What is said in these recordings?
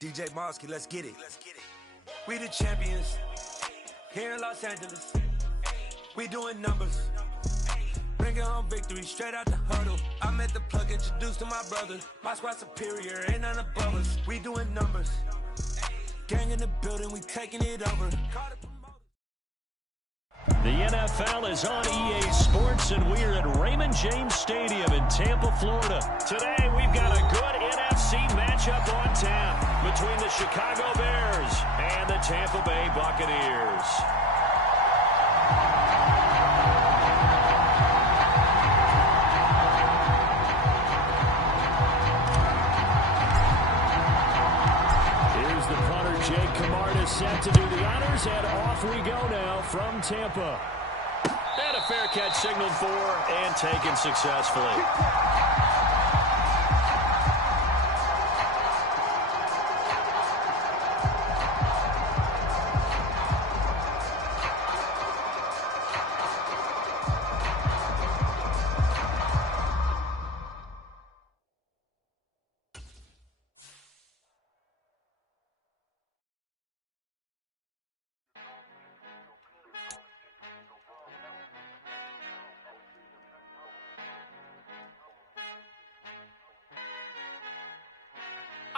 DJ Mosky, let's get it. We the champions here in Los Angeles. We doing numbers. Bringing home victory straight out the huddle. I met the plug, introduced to my brother. My squad superior, ain't none above us. We doing numbers. Gang in the building, we taking it over. The NFL is on EA Sports, and we're at Raymond James Stadium in Tampa, Florida. Today, we've got a good NFC matchup on tap between the Chicago Bears and the Tampa Bay Buccaneers. Jake Camarda set to do the honors, and off we go now from Tampa. And a fair catch signaled for and taken successfully.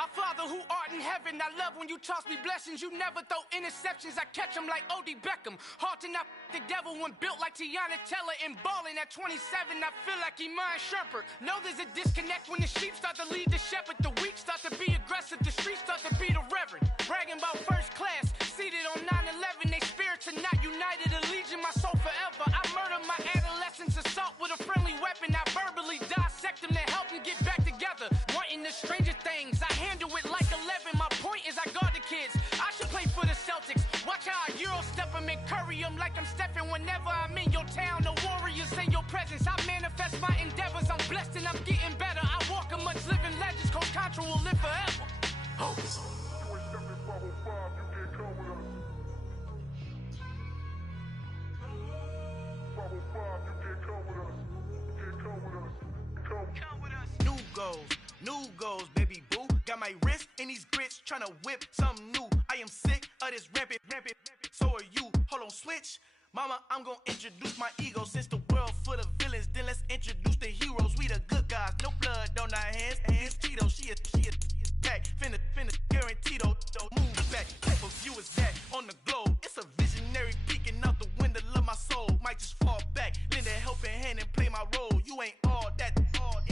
Our Father who art in heaven, I love when you toss me blessings. You never throw interceptions, I catch them like O.D. Beckham. Hard to not the devil when built like Tiana Teller and balling at 27. I feel like Iman Shumpert. Know there's a disconnect when the sheep start to lead the shepherd. The weak start to be aggressive, the streets start to be the reverend. Bragging about first class, seated on 9/11. They spirits are not united, a legion, my soul forever. I murder my adolescence, assault with a friendly weapon. I verbally dissect them to help them get back together. Wanting the stranger things, I handle it like 11. My point is I guard the kids. I should play for the Celtics. Watch how I Euro step them and curry them like I'm stepping. Whenever I'm in your town, the Warriors in your presence. I manifest my endeavors. I'm blessed and I'm getting better. I walk amongst living legends. Coach Contra will live forever. Oh. New goals, baby boo. Got my wrist in these grits, tryna whip something new. I am sick of this rampant. So are you. Hold on, switch. Mama, I'm gonna introduce my ego. Since the world full of villains, then let's introduce the heroes. We the good guys, no blood on our hands. Hands Tito, she a back. Finna, guaranteed, move back. Type of view is that on the globe? It's a visionary peeking out the window of my soul. Might just fall back, lend a helping hand and play my role. You ain't all that,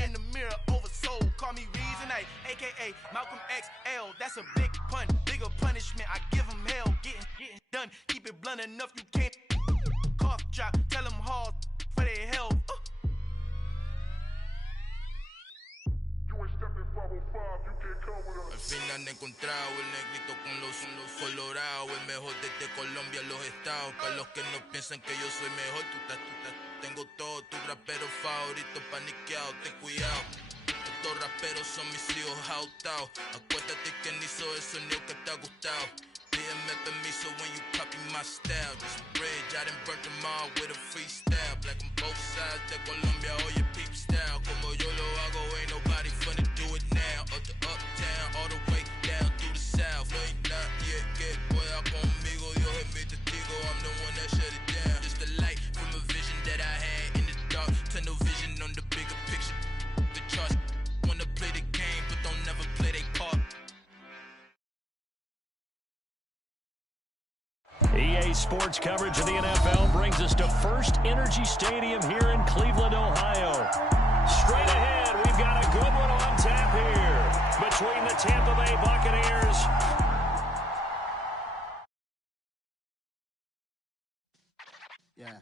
in the mirror oversold. Call me Reason A, aka Malcolm XL. That's a big pun, bigger punishment. I give him hell, getting done. Keep it blunt enough, you can't cough drop. Tell them hard for their health. Al fin han encontrado el negrito con los colorados, el mejor desde Colombia, los estados. Para los que no piensan que yo soy mejor, tengo todo, tus raperos favoritos paniqueados, ten cuidado. Estos raperos son mis hijos adoptados. Acuérdate que ni hizo el sonido que te ha gustado. Pídeme permiso when you copy my style. This bridge, I done burnt them all with a freestyle. Black on both sides de Colombia, oye peep style. Como yo lo hago, ain't nobody finna do it now. Up to uptown, all the way down through the south. No hay nadie que pueda conmigo, Dios es mi testigo. I'm the one that shut it down. Just a light from a vision that I had in the dark. Tunnel vision on the bigger picture. The charts wanna play the game, but don't never play their part. EA Sports coverage of the NFL brings us to First Energy Stadium here in Cleveland, Ohio. Straight ahead, we've got a good one on tap here between the Tampa Bay Buccaneers. Yeah.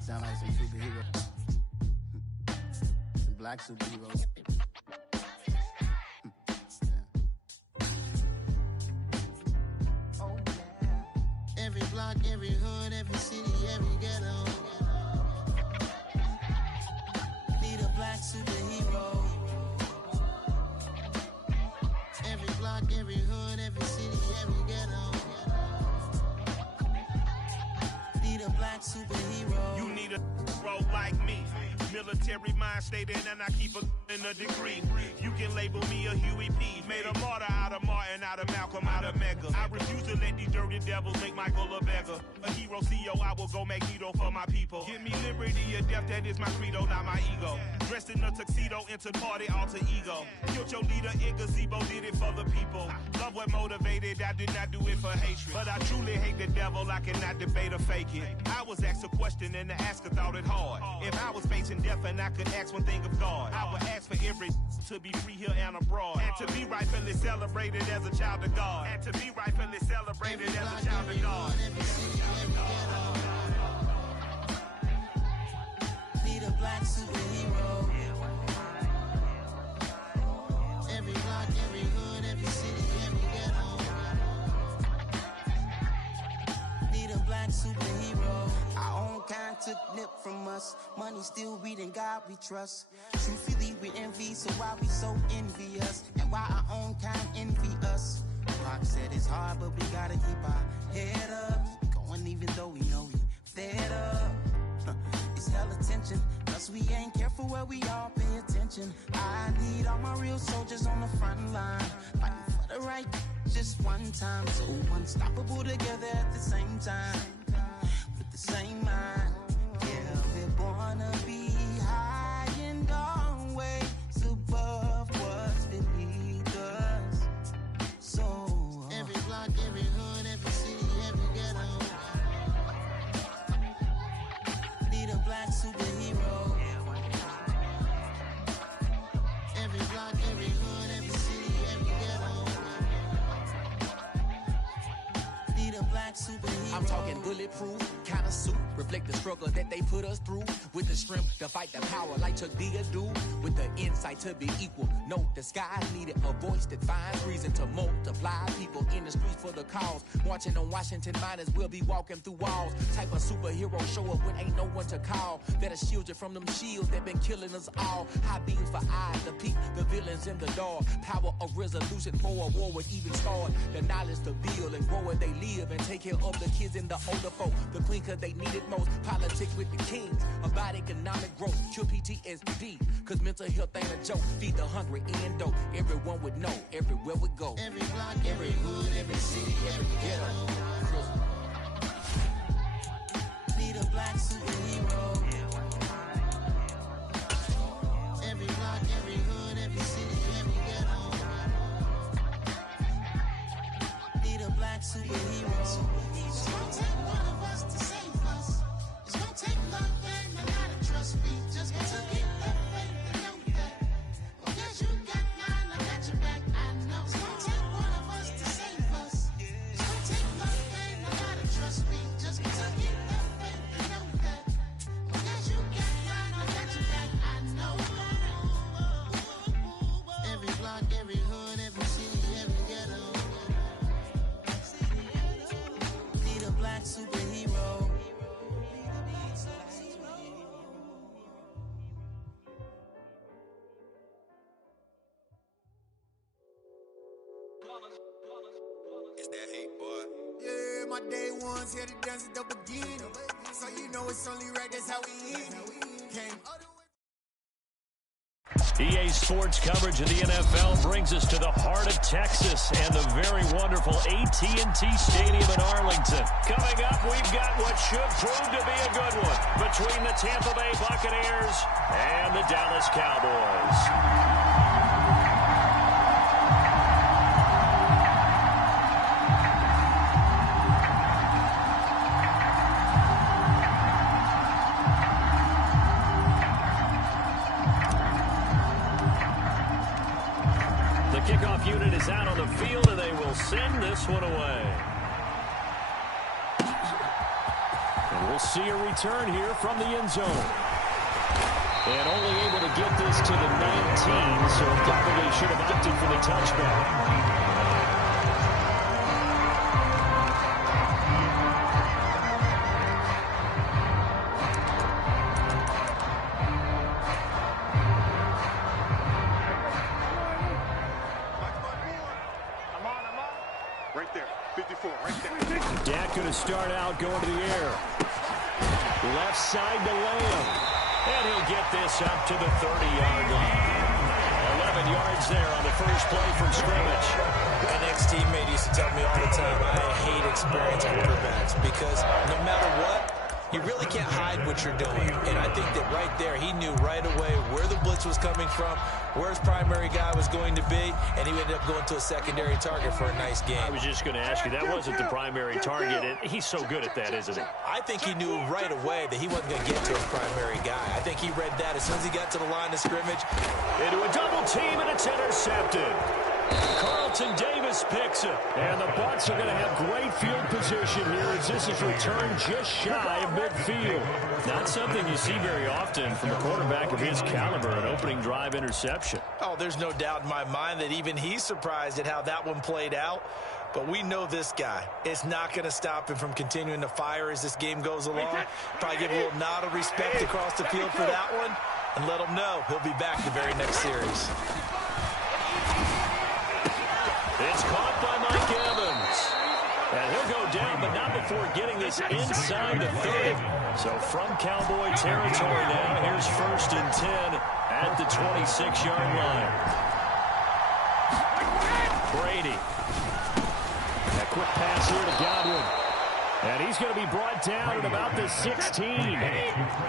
Sound like some superheroes. Some black superheroes. Oh, yeah. Every block, every hood, every city, every ghetto. Need a black superhero. Every block, every hood, every city, every ghetto. Need a black black superhero. You need a role like me. Military mind stated, and I keep in a degree. You can label me a Huey P. Made a martyr out of Martin, out of Malcolm, out of Mega. I refuse to let these dirty devils make Michael a beggar. A hero CEO, I will go Magneto for my people. Give me liberty or death, that is my credo, not my ego. Dressed in a tuxedo, entered party, alter ego. Killed your leader in gazebo, did it for the people. Love what motivated, I did not do it for hatred. But I truly hate the devil, I cannot debate or fake it. I was asked a question and the asker thought it hard. If I was facing death and I could ask one thing of God, I would ask for every to be free here and abroad, and to be rightfully celebrated as a child of God, and to be rightfully celebrated as a child of God. Need a black superhero. Every block, every hood, every city, every ghetto. Need a black superhero. Our own kind took nip from us. Money still reading God we trust. Truthfully we envy, so why we so envious? And why our own kind envy us? Rock said it's hard, but we gotta keep our head up. Going even though we know we fed up. It's hell attention, cause we ain't careful where we all pay attention. I need all my real soldiers on the front line, fighting for the right just one time. So unstoppable together at the same time, with the same mind. Yeah, we're born to be high and always above what's beneath us. So every block, every hood, every city, every ghetto. Need a black superhero. Every block, every hood, every city, every ghetto. Need a black superhero. I'm talking bulletproof, kind of suit, reflect the struggle that they put us through. With the strength to fight the power like Chuck D do. With the insight to be equal. Note the sky needed a voice that finds reason to multiply. People in the streets for the cause. Marching on Washington, might as well be walking through walls. Type of superhero show up when ain't no one to call. That'll shield you from them shields that been killing us all. High beams for eyes to peek the villains in the dark. Power of resolution for a war would even start. The knowledge to build and grow where they live and take care of the kids and the older folk. The queen cause they need it most. Politics with the kings. About economic growth. Cure PTSD. Cause mental health ain't a joke. Feed the hungry and dope. Everyone would know. Everywhere we go. Every block, every hood, every city, every ghetto. Need a black superhero. Every block, every hood, every city, every ghetto. Need a black superhero. It's gonna take one of us to save us. It's gonna take love and a lot of trust. We just gotta keep the faith and know that. Well, yes, you got mine, I got your back, I know. It's gonna take one of us to save us. It's gonna take love and a lot of trust. We just gotta keep the faith and know that. Well, yes, you got mine, I got your back, I know. Every block, every hood, every city, every ghetto. Need a black superhero. It's that hate, boy. Yeah, my day ones here to dance at the beginning. So you know it's only right, that's how we end it. Came EA Sports coverage of the NFL brings us to the heart of Texas and the very wonderful AT&T Stadium in Arlington. Coming up, we've got what should prove to be a good one between the Tampa Bay Buccaneers and the Dallas Cowboys. Kickoff unit is out on the field, and they will send this one away. And we'll see a return here from the end zone. And only able to get this to the 19, so probably should have opted for the touchback. Right there, 54, right there. Dak going to start out going to the air. Left side to Lamb. And he'll get this up to the 30-yard line. 11 yards there on the first play from scrimmage. An ex-teammate used to tell me all the time, I hate experienced quarterbacks because no matter what, you really can't hide what you're doing. And I think that right there, he knew right away where the blitz was coming from, where his primary guy was going to be, and he ended up going to a secondary target for a nice game. I was just going to ask you, that wasn't the primary target. He's so good at that, isn't he? I think he knew right away that he wasn't going to get to his primary guy. I think he read that as soon as he got to the line of scrimmage. Into a double team, and it's intercepted. Carlton Davis picks it. And the Bucs are going to have great field position here as this is returned just shy of midfield. Not something you see very often from a quarterback of his caliber, an opening drive interception. Oh, there's no doubt in my mind that even he's surprised at how that one played out. But we know this guy. It's not going to stop him from continuing to fire as this game goes along. Probably give a little nod of respect across the field for that one and let him know he'll be back the very next series. It's caught by Mike Evans. And he'll go down, but not before getting this inside the 30. So from Cowboy territory now, here's 1st and 10 at the 26-yard line. Brady. A quick pass here to Godwin. And he's going to be brought down at about the 16.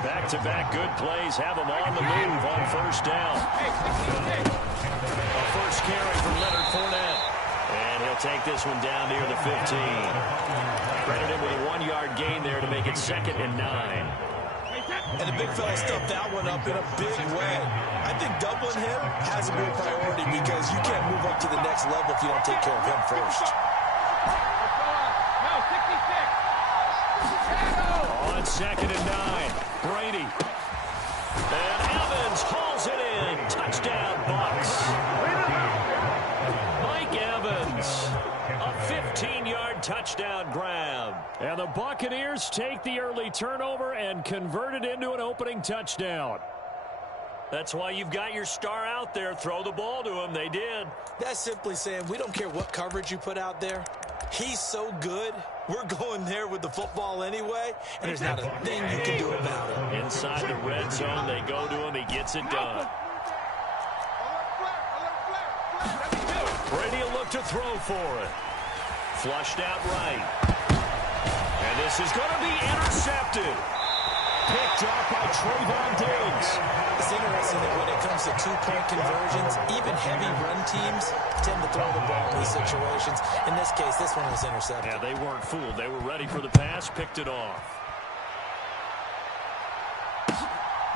Back-to-back good plays have him on the move on 1st down. A first carry from Leonard Fournette. And he'll take this one down near the 15. Credit him with a 1-yard gain there to make it 2nd and 9. And the big fella stuffed that one up in a big way. I think doubling him has to be a priority because you can't move up to the next level if you don't take care of him first. On 2nd and 9, Brady. And Evans hauls it in. Touchdown, Bucs. Mike Evans, a 15-yard touchdown grab. And the Buccaneers take the early turnover and convert it into an opening touchdown. That's why you've got your star out there. Throw the ball to him. They did. That's simply saying we don't care what coverage you put out there. He's so good. We're going there with the football anyway, and there's not a thing you can do about it. Inside the red zone, they go to him. He gets it done. Brady will look to throw for it. Flushed out right. And this is going to be intercepted. Picked up by Trayvon Diggs. It's interesting that when it comes to two-point conversions, even heavy run teams tend to throw the ball in these situations. In this case, this one was intercepted. Yeah, they weren't fooled. They were ready for the pass, picked it off.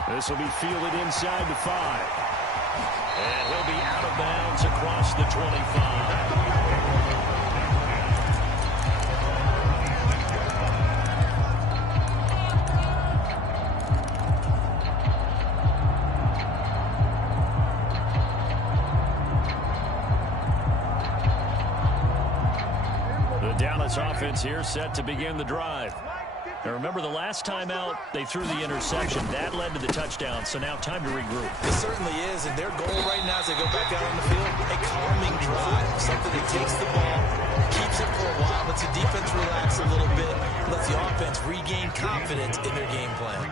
This will be fielded inside the 5. And he'll be out of bounds across the 25. Dallas offense here set to begin the drive. Now remember, the last time out, they threw the interception. That led to the touchdown, so now time to regroup. It certainly is, and their goal right now as they go back out on the field, a calming drive, something that takes the ball, keeps it for a while, lets the defense relax a little bit, lets the offense regain confidence in their game plan.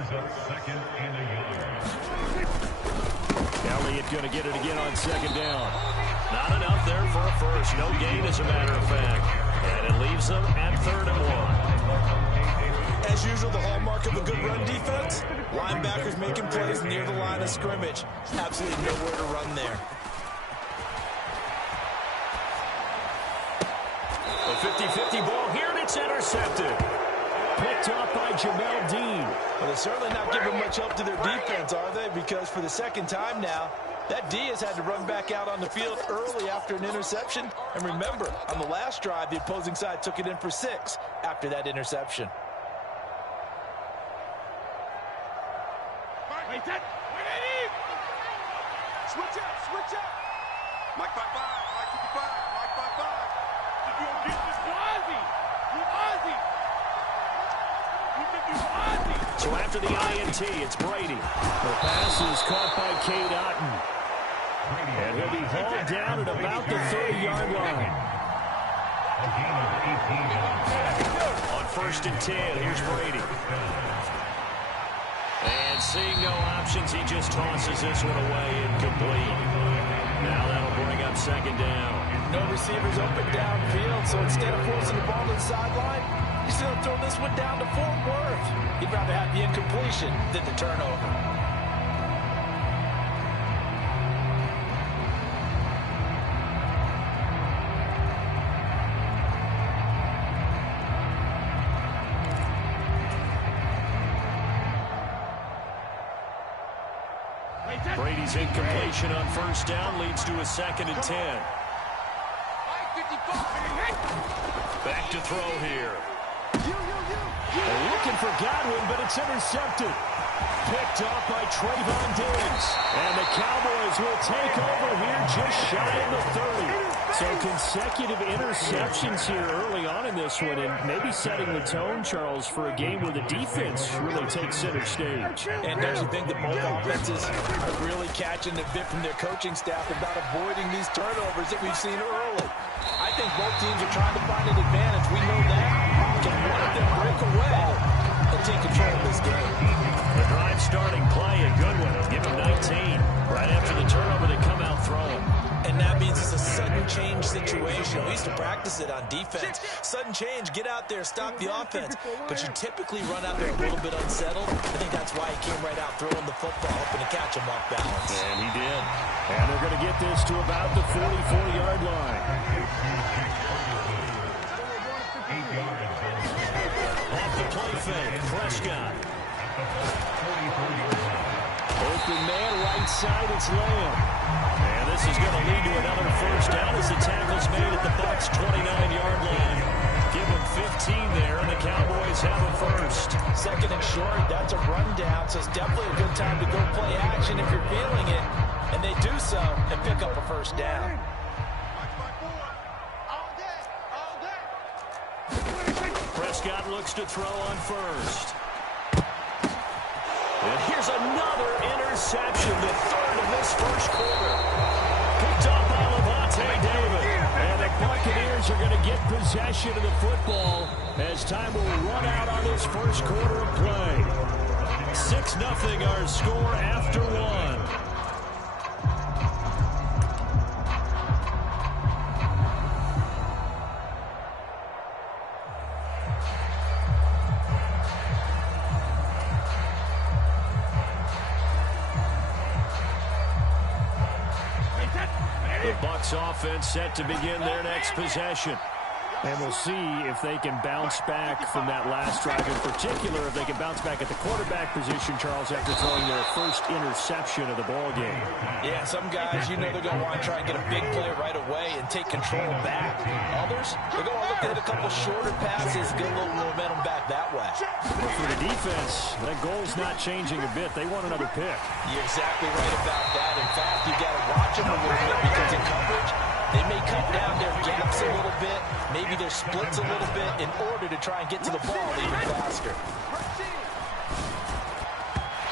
Elliott going to get it again on 2nd down. Not enough there for a first. No gain, as a matter of fact. And it leaves them at 3rd and 1. As usual, the hallmark of a good run defense, linebackers making plays near the line of scrimmage. Absolutely nowhere to run there. A 50-50 ball here, and it's intercepted. Picked up by Jamel Dean. Well, they're certainly not giving much help to their defense, are they? Because for the 2nd time now, that D has had to run back out on the field early after an interception. And remember, on the last drive, the opposing side took it in for 6 after that interception. Switch up. Mike 5-5, Mike 55, Mike 5-5. If you don't get this, you Ozzy. So after the INT, it's Brady. The pass is caught by Cade Otton. And he'll be hauled down at about the 30-yard line. On 1st and 10, here's Brady. And seeing no options, he just tosses this one away, incomplete. Now that'll bring up second down. No receivers open downfield, so instead of forcing the ball to the sideline, he's going to throw this one down to Fort Worth. He'd rather have the incompletion than the turnover. Brady's incompletion on first down leads to a 2nd and 10. Back to throw here. Looking for Godwin, but it's intercepted. Picked off by Trayvon Diggs. And the Cowboys will take over here just shy of the 30. So consecutive interceptions here early on in this one, and maybe setting the tone, Charles, for a game where the defense really takes center stage. And don't you think that both offenses are really catching a bit from their coaching staff about avoiding these turnovers that we've seen early? I think both teams are trying to find an advantage. We know that. Can one of them break away and take control of this game? The drive starting play, a good one. Give him 19. Right after the turnover, they come out throwing. And that means it's a sudden change situation. We used to practice it on defense. Sudden change, get out there, stop the offense. But you typically run out there a little bit unsettled. I think that's why he came right out throwing the football, hoping to catch him off balance. And he did. And they're going to get this to about the 44-yard line. Off the play fake, Prescott. Open man, right side, it's Lamb. And this is going to lead to another first down as the tackle's made at the Bucs' 29-yard line. Give them 15 there, and the Cowboys have a first. 2nd and short, that's a rundown, so it's definitely a good time to go play action if you're feeling it. And they do so and pick up a first down. Prescott looks to throw on first. And here's another interception, the 3rd of this first quarter. Picked up by Levante David. And the Buccaneers are going to get possession of the football as time will run out on this first quarter of play. 6-0 our score after 1. The Bucs offense set to begin their next possession. And we'll see if they can bounce back from that last drive. In particular, if they can bounce back at the quarterback position, Charles, after throwing their first interception of the ball game. Yeah, some guys, you know they're going to want to try and get a big play right away and take control back. Others, they're going to look at a couple shorter passes, get a little momentum back that way. But for the defense, that goal's not changing a bit. They want another pick. You're exactly right about that. In fact, you got to watch them a little bit because in coverage, they may cut down their gaps a little bit, maybe their splits a little bit in order to try and get to the ball even faster.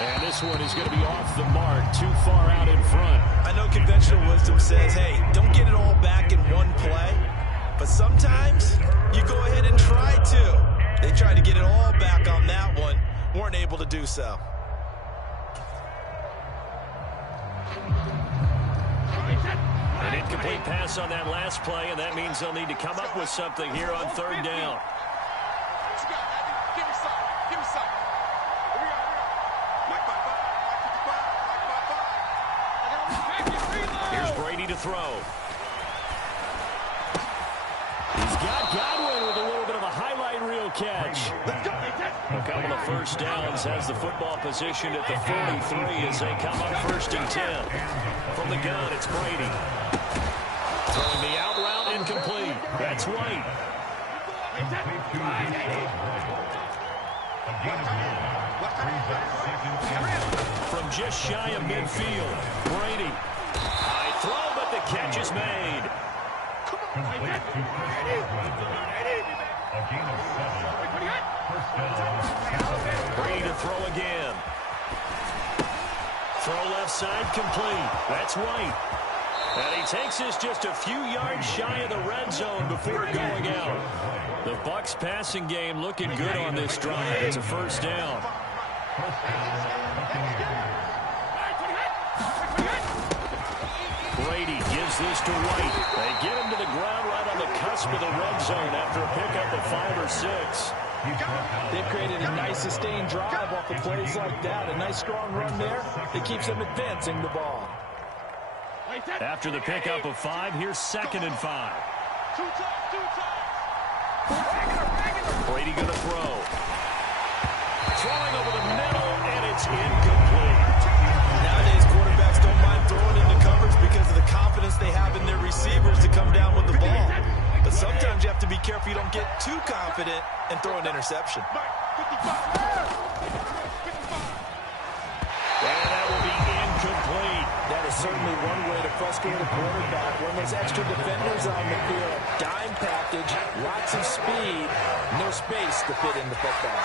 And this one is going to be off the mark, too far out in front. I know conventional wisdom says, hey, don't get it all back in one play. But sometimes you go ahead and try to. They tried to get it all back on that one, weren't able to do so. An incomplete pass on that last play, and that means they'll need to come up with something here on 3rd down. Here's Brady to throw. He's got Godwin with a little bit of a highlight reel catch. A couple of first downs has the football positioned at the 43 as they come up 1st and 10. From the gun, it's Brady. Throwing the out route, incomplete. That's White. From just shy of midfield, Brady. High throw, but the catch is made. Brady to throw again. Throw left side, complete. That's White. And he takes this just a few yards shy of the red zone before going out. The Bucs passing game looking good on this drive. It's a first down. Brady gives this to White. They get him to the ground right on the cusp of the red zone after a pickup of 5 or 6. They've created a nice sustained drive off of plays like that. A nice strong run there that keeps them advancing the ball. After the pickup of 5, here's 2nd and 5. Brady going to throw. Throwing over the middle, and it's incomplete. Nowadays, quarterbacks don't mind throwing into coverage because of the confidence they have in their receivers to come down with the ball. But sometimes you have to be careful you don't get too confident and throw an interception. And that will be incomplete. That is certainly one way to frustrate a quarterback. When there's extra defenders on the field, dime package, lots of speed, no space to fit in the football.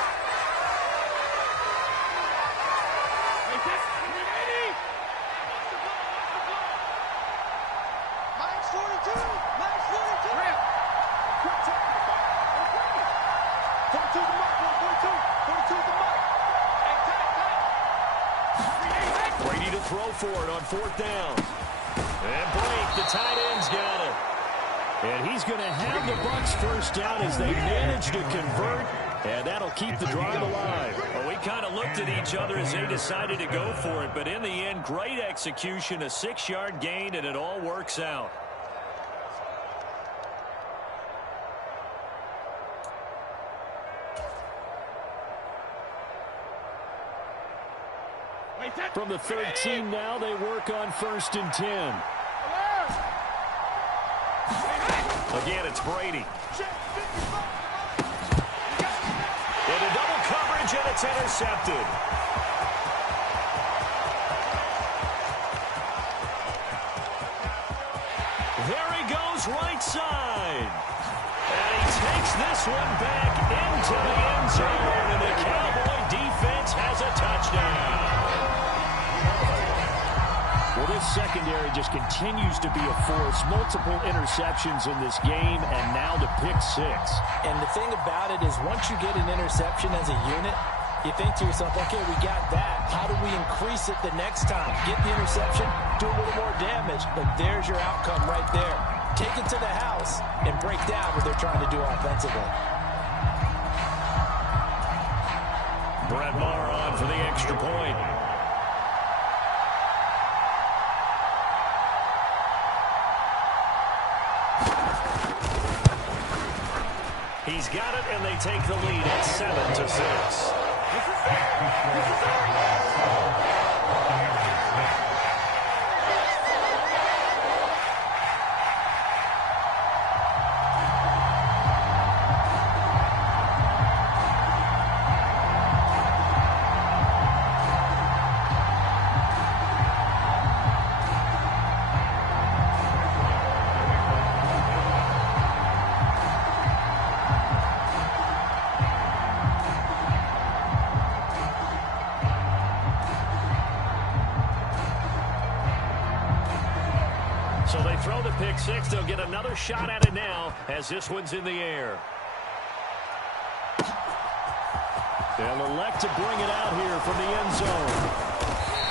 Brady to throw for it on 4th down. And Blake, the tight end's got it. And he's going to have the Bucs first down as they manage to convert. And that'll keep the drive alive. Well, we kind of looked at each other as they decided to go for it. But in the end, great execution, a 6-yard gain, and it all works out. From the 13 now, they work on 1st and 10. Again, it's Brady. Into double coverage, and it's intercepted. There he goes, right side. And he takes this one back into the end zone, and the Cowboy defense has a touchdown. Well, this secondary just continues to be a force. Multiple interceptions in this game, and now the pick 6. And the thing about it is once you get an interception as a unit, you think to yourself, okay, we got that. How do we increase it the next time? Get the interception, do a little more damage, but there's your outcome right there. Take it to the house and break down what they're trying to do offensively. Brett Maher on for the extra point. He's got it, and they take the lead at 7-6. So they throw the pick 6. They'll get another shot at it now as this one's in the air. They'll elect to bring it out here from the end zone.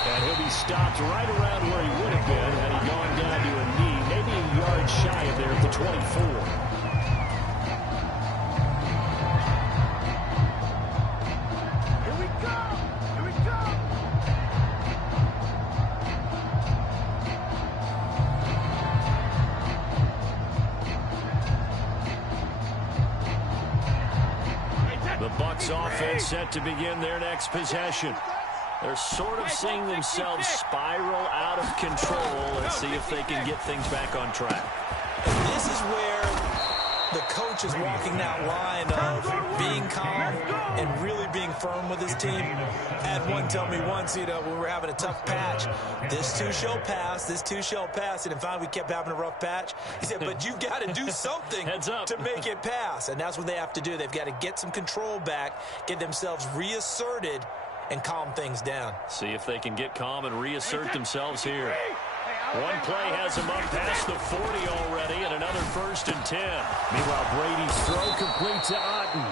And he'll be stopped right around where he would have been had he gone down to a knee, maybe a yard shy of there at the 24. Offense set to begin their next possession. They're sort of seeing themselves spiral out of control. Let's see if they can get things back on track. This is where the coach is walking that line of being calm and really being firm with his team. I had one tell me once, when we were having a tough patch, this too shall pass, this too shall pass. And finally we kept having a rough patch. He said, but you've got to do something to make it pass. And that's what they have to do. They've got to get some control back, get themselves reasserted, and calm things down. See if they can get calm and reassert themselves here. One play has him up past the 40 already, and another 1st and 10. Meanwhile, Brady's throw complete to Otten.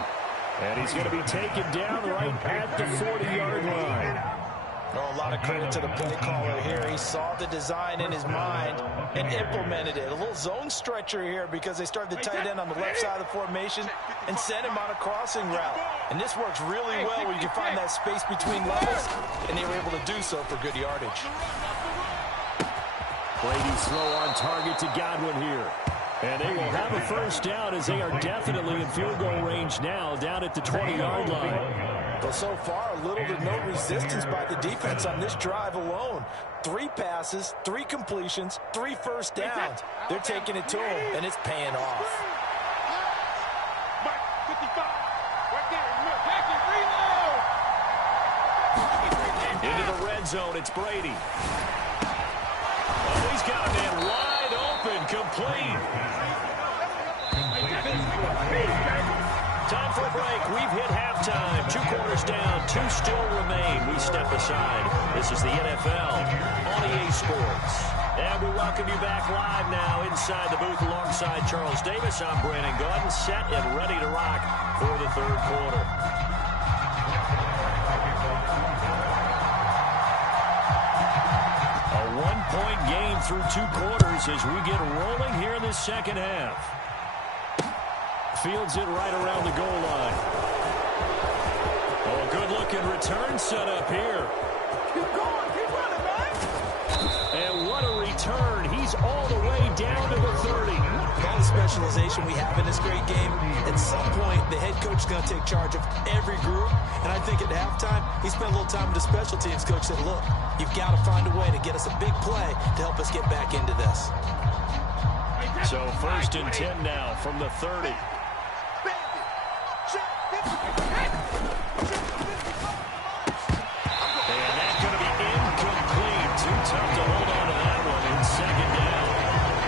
And he's going to be taken down right at the 40-yard line. Oh, a lot of credit to the play caller here. He saw the design in his mind and implemented it. A little zone stretcher here because they started the tight end on the left side of the formation and sent him on a crossing route. And this works really well where you can find that space between levels, and they were able to do so for good yardage. Brady slow on target to Godwin here. And they will have a first down as they are definitely in field goal range now down at the 20-yard line. Well, so far, little to no resistance by the defense on this drive alone. 3 passes, 3 completions, 3 first downs. They're taking it to him, and it's paying off. Into the red zone, it's Brady. Oh, he's got a man wide open, complete. Time for a break. We've hit halftime. 2 quarters down. 2 still remain. We step aside. This is the NFL on EA Sports. And we welcome you back live now inside the booth alongside Charles Davis. I'm Brandon Gordon, set and ready to rock for the 3rd quarter. A 1-point game through 2 quarters as we get rolling here in the second half. Fields it right around the goal line. Oh, good-looking return set up here. Keep going, keep running, man. And what a return. He's all the way down to the 30. All the specialization we have in this great game, at some point, the head coach is going to take charge of every group. And I think at halftime, he spent a little time with the special teams coach said, look, you've got to find a way to get us a big play to help us get back into this. So 1st and 10 now from the 30. And that's going to be incomplete. Too tough to hold on to that one in 2nd down.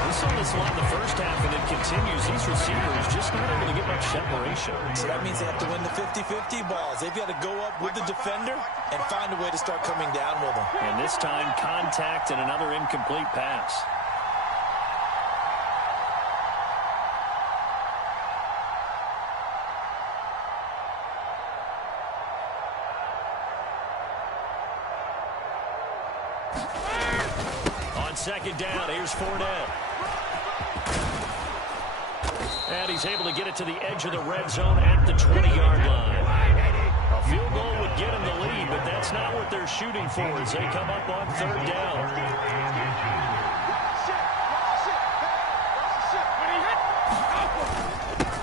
We saw this a lot in the first half, and it continues. These receivers just not able to get much separation. So that means they have to win the 50-50 balls. They've got to go up with the defender and find a way to start coming down with them. And this time, contact and another incomplete pass. On 2nd down, here's Fournette. And he's able to get it to the edge of the red zone at the 20-yard line. A field goal would get him the lead, but that's not what they're shooting for as they come up on 3rd down.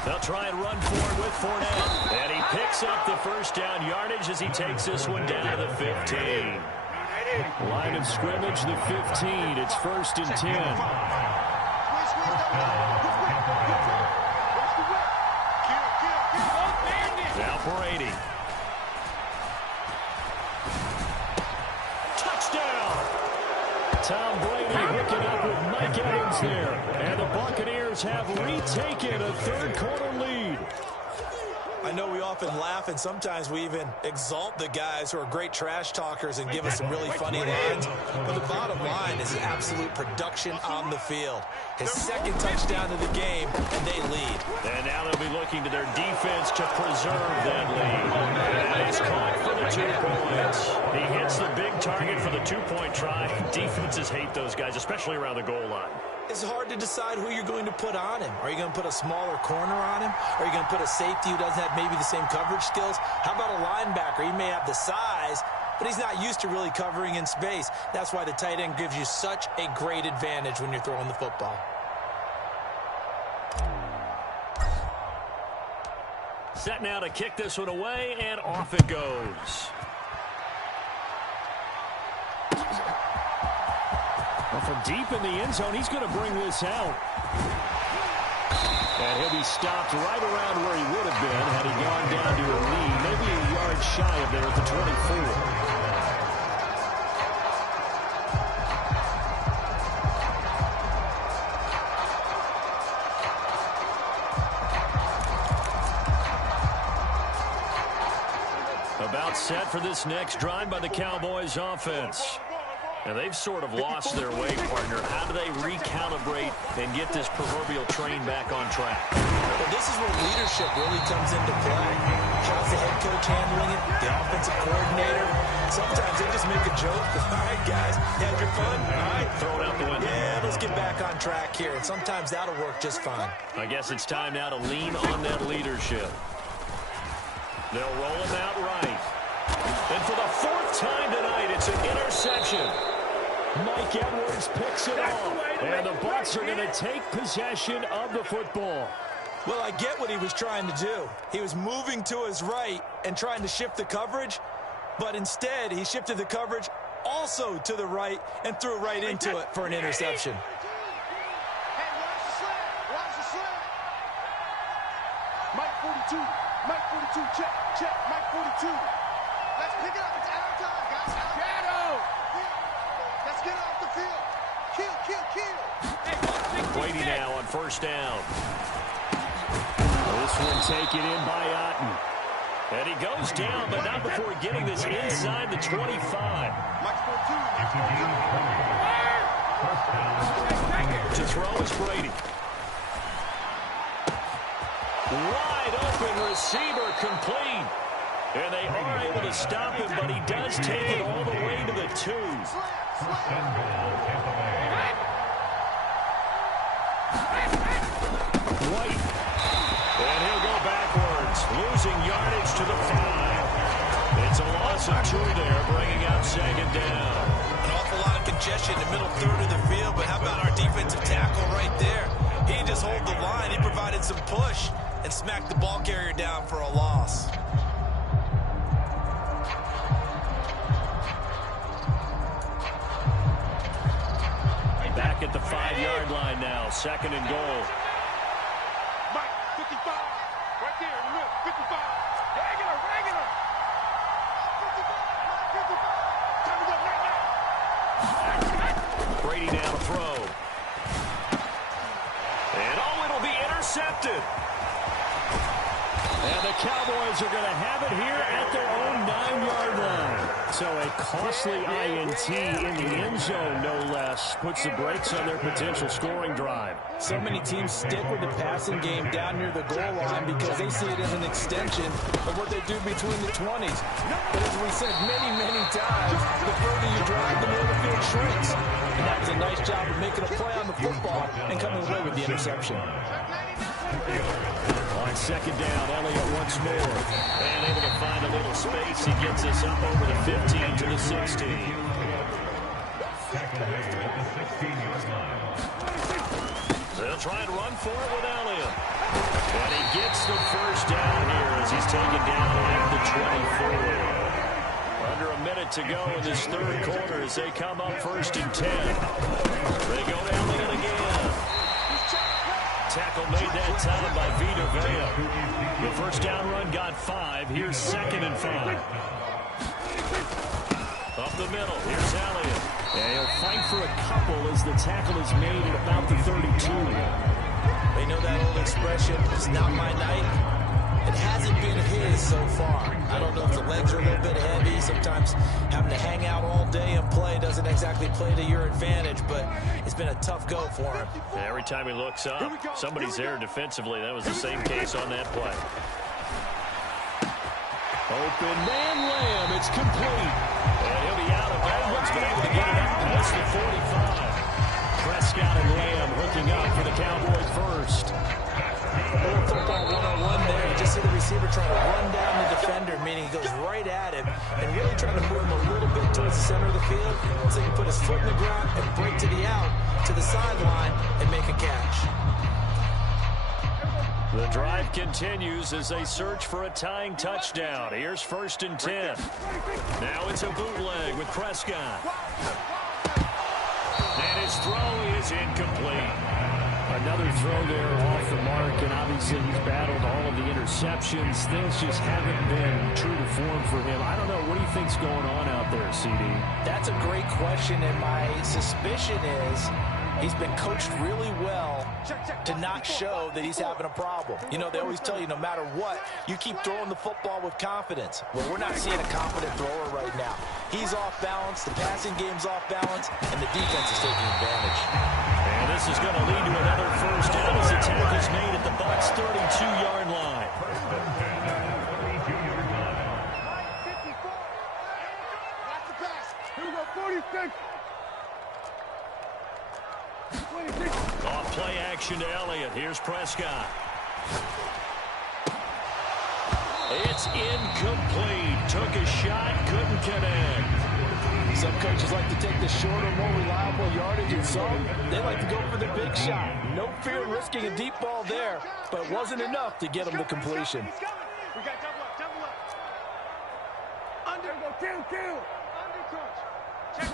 They'll try and run forward with Fournette. And he picks up the first down yardage as he takes this one down to the 15. Line of scrimmage, the 15. It's 1st and 10. Now Brady. Touchdown! Tom Brady hooking up with Mike Evans there. And the Buccaneers have retaken a 3rd quarter lead. I know we often laugh, and sometimes we even exalt the guys who are great trash talkers and give us some really funny lines. But the bottom line is absolute production on the field. His 2nd touchdown of the game, and they lead. And now they'll be looking to their defense to preserve that lead. And he's caught for the 2 points. He hits the big target for the 2-point try. Defenses hate those guys, especially around the goal line. It's hard to decide who you're going to put on him. Are you going to put a smaller corner on him? Are you going to put a safety who doesn't have maybe the same coverage skills? How about a linebacker? He may have the size, but he's not used to really covering in space. That's why the tight end gives you such a great advantage when you're throwing the football. Set now to kick this one away, and off it goes. Well, from deep in the end zone, he's going to bring this out. And he'll be stopped right around where he would have been had he gone down to a knee, maybe a yard shy of there at the 24. About set for this next drive by the Cowboys offense. And they've sort of lost their way, partner. How do they recalibrate and get this proverbial train back on track? Well, this is where leadership really comes into play. How's the head coach handling it? The offensive coordinator? Sometimes they just make a joke. All right, guys, you had your fun? All right. Throw it out the window. Yeah, let's get back on track here. And sometimes that'll work just fine. I guess it's time now to lean on that leadership. They'll roll him out right. And for the fourth time tonight, it's an interception. Mike Edwards picks it off. And the Bucs are going to take possession of the football. Well, I get what he was trying to do. He was moving to his right and trying to shift the coverage, but instead he shifted the coverage also to the right and threw right into it for an interception. Hey, watch the slant. Watch the slant. Mike 42. Mike 42. Check. Mike 42. Let's pick it up. It's out of time, guys. Shadow. Let's get it off the field. Kill. Brady now on first down. This one taken in by Otten. And he goes down, but not before getting this inside the 25. To throw is Brady. Wide open receiver complete. And they are able to stop him, but he does take it all the way to the 2. White. And he'll go backwards, losing yardage to the 5. It's a loss of 2 there, bringing up second down. An awful lot of congestion in the middle third of the field, but how about our defensive tackle right there? He didn't just hold the line, he provided some push and smacked the ball carrier down for a loss. Back at the 5-yard line now, second and goal. Mike 55. Right there in the middle. 55. Regular. 55. Time to go. Brady now to throw. And it'll be intercepted. And the Cowboys are going to have it here at their own 9-yard line. So a costly INT in the end zone, no less, puts the brakes on their potential scoring drive. So many teams stick with the passing game down near the goal line because they see it as an extension of what they do between the 20s. But as we said many, many times, the further you drive, the more the field shrinks. And that was a nice job of making a play on the football and coming away with the interception. On second down, Elliott once more. And able to find a little space. He gets us up over the 15 to the 16. They'll try and run for it with Elliott. And he gets the first down here as he's taken down at the 24. Under a minute to go in this third quarter as they come up first and 10. They go to Elliott again. Tackle made that time by Vita Vea. The first down run got 5. Here's second and 5. Up the middle. Here's Elliott. And he'll fight for a couple as the tackle is made at about the 32. They know that old expression, it's not my night. It hasn't been his so far. I don't know if the legs are a little bit heavy. Sometimes having to hang out all day and play doesn't exactly play to your advantage, but it's been a tough go for him. And every time he looks up, somebody's there defensively. That was the same case on that play. Open man Lamb, it's complete. And he'll be out of bounds, but able to get it up past the 45. Prescott and Lamb hooking up for the Cowboys first. Little football 101 there. You just see the receiver trying to run down the defender, meaning he goes right at him and really trying to move him a little bit towards the center of the field so he can put his foot in the ground and break to the out, to the sideline, and make a catch. The drive continues as they search for a tying touchdown. Here's first and 10. Now it's a bootleg with Prescott. And his throw is incomplete. Another throw there off the mark, and obviously he's battled all of the interceptions. Things just haven't been true to form for him. I don't know. What do you think's going on out there, CD? That's a great question, and my suspicion is he's been coached really well to not show that he's having a problem. You know, they always tell you no matter what, you keep throwing the football with confidence. Well, we're not seeing a confident thrower right now. He's off balance, the passing game's off balance, and the defense is taking advantage. And this is going to lead to another first down as the tackle is made at the Bucs' 32-yard line. Off play action to Elliott. Here's Prescott. It's incomplete. Took a shot, couldn't connect. Some coaches like to take the shorter, more reliable yardage, and some, they like to go for the big shot. No fear of risking a deep ball there, but it wasn't enough to get him to completion. We got double up. Under, go, kill. Under, coach. Check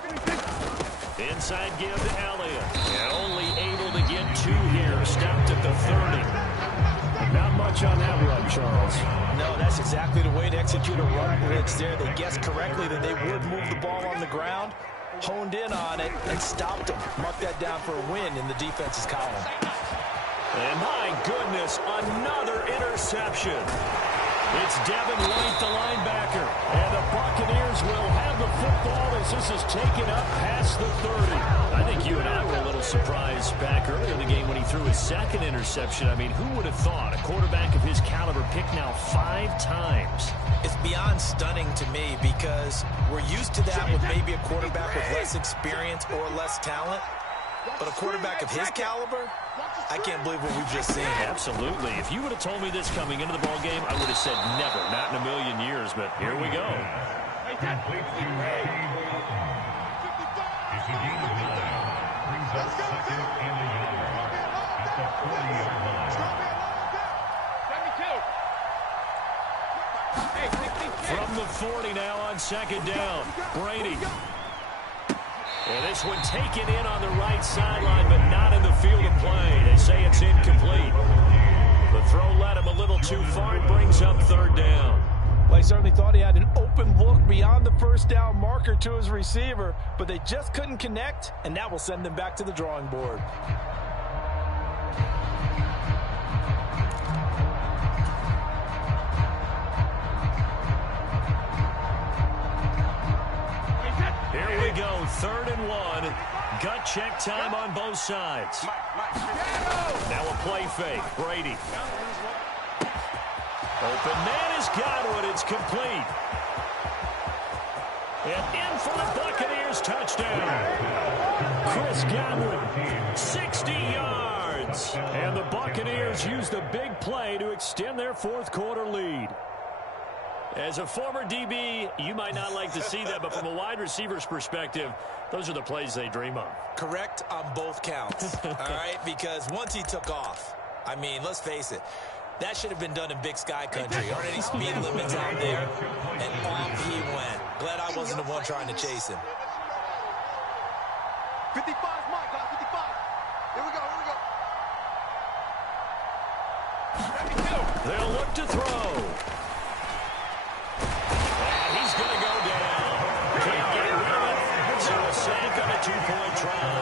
the inside give to Elliott. And only able to get 2 here. Stopped at the 30. Not much on that run, Charles. No, that's exactly the way to execute a run blitz there. They guessed correctly that they would move the ball on the ground, honed in on it, and stopped them. Mark that down for a win in the defense's column. And my goodness, another interception. It's Devin White, the linebacker. And the Buccaneers will have the football as this is taken up past the 30. I think you and I were a little surprised back earlier in the game when he threw his second interception. I mean, who would have thought a quarterback of his caliber picked now 5 times? It's beyond stunning to me because we're used to that with maybe a quarterback with less experience or less talent. But a quarterback of his caliber, I can't believe what we've just seen. Absolutely. If you would have told me this coming into the ball game, I would have said never, not in a million years. But here we go. From the 40 now on second down, Brady. And this one taken in on the right sideline, but not in the field of play. They say it's incomplete. The throw led him a little too far. It brings up third down. Well, he certainly thought he had an open look beyond the first down marker to his receiver, but they just couldn't connect, and that will send them back to the drawing board. Here we go, 3rd and 1. Gut check time on both sides. Now a play fake. Brady. Open man is Godwin. It's complete. And in for the Buccaneers touchdown. Chris Godwin, 60 yards. And the Buccaneers use the big play to extend their 4th quarter lead. As a former DB, you might not like to see that, but from a wide receiver's perspective, those are the plays they dream of. Correct on both counts, all right? Because once he took off, I mean, let's face it, that should have been done in Big Sky country. Aren't any speed limits out there? And off he went. Glad I wasn't the one trying to chase him. 55 is Mike, 55. Here we go. They'll look to throw. Going to go down. Can't get rid of it. So a sack on a 2-point try.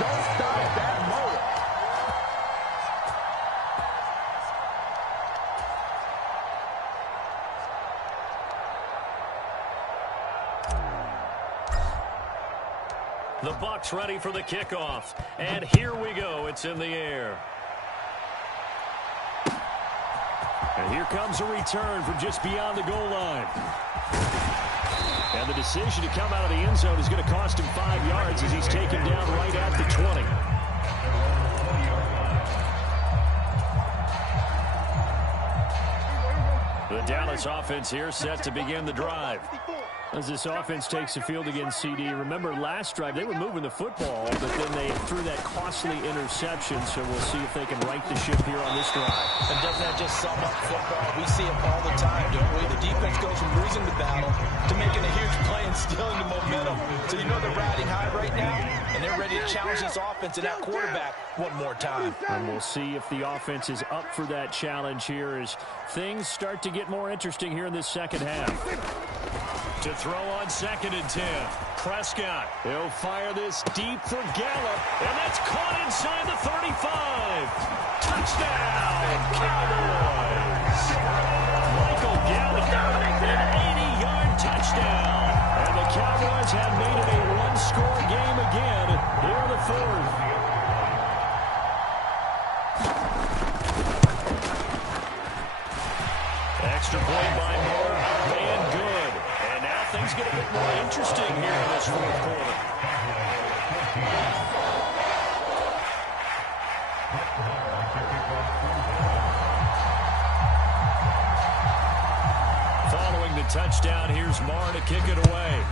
Don't stop that motor. The Bucs ready for the kickoff. And here we go. It's in the air. And here comes a return from just beyond the goal line. And the decision to come out of the end zone is going to cost him 5 yards as he's taken down right at the 20. The Dallas offense here set to begin the drive. As this offense takes the field against CD, remember last drive they were moving the football, but then they threw that costly interception, so we'll see if they can right the ship here on this drive. And doesn't that just sum up football? We see it all the time, don't we? The defense goes from losing the battle to making a huge play and stealing the momentum. So you know they're riding high right now, and they're ready to challenge this offense and that quarterback one more time. And we'll see if the offense is up for that challenge here as things start to get more interesting here in this second half. To throw on 2nd and 10. Prescott. He'll fire this deep for Gallup. And that's caught inside Extra point by Moore, up and good. And now things get a bit more interesting here in this fourth quarter. Following the touchdown, here's Marr to kick it away.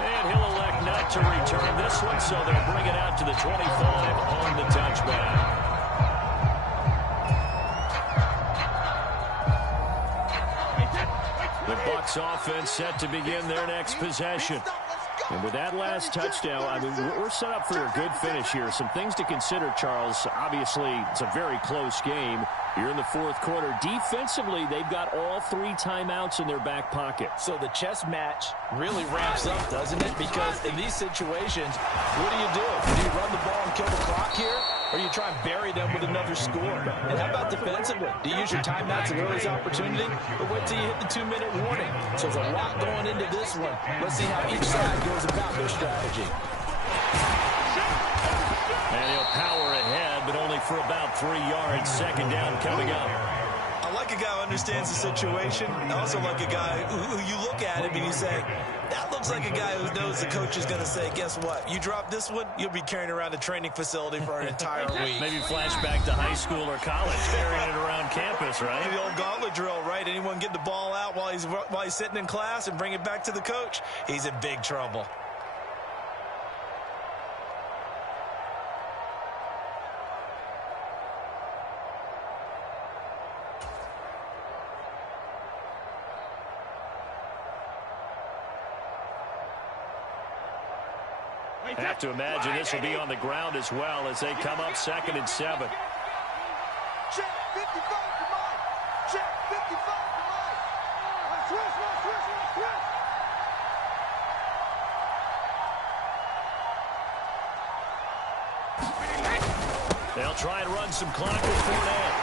And he'll elect not to return this one, so they'll bring it out to the 25 on the touchback. The Bucs offense set to begin their next possession. And with that last touchdown, I mean, we're set up for a good finish here. Some things to consider, Charles. Obviously, it's a very close game. You're in the fourth quarter. Defensively, they've got all 3 timeouts in their back pocket. So the chess match really ramps up, doesn't it? Because in these situations, what do? Do you run the ball and kill the clock here? Or do you try and bury them with another score? And how about defensively? Do you use your timeouts at earliest opportunity? Or wait till you hit the 2-minute warning? So there's a lot going into this one. Let's see how each side goes about their strategy. And he'll power ahead, but only for about 3 yards. Second down coming up. I like a guy who understands the situation. I also like a guy who you look at him and you say, that looks like a guy who knows the coach is going to say, guess what? You drop this one, you'll be carrying around a training facility for an entire week. Maybe flashback to high school or college, carrying it around campus, right? The old gauntlet drill, right? Anyone get the ball out while he's sitting in class and bring it back to the coach? He's in big trouble. I have to imagine this will be on the ground as well as they come up 2nd and 7. Check 55 to Mike. Check 55 to Mike. Twist. They'll try and run some clock with Fournette.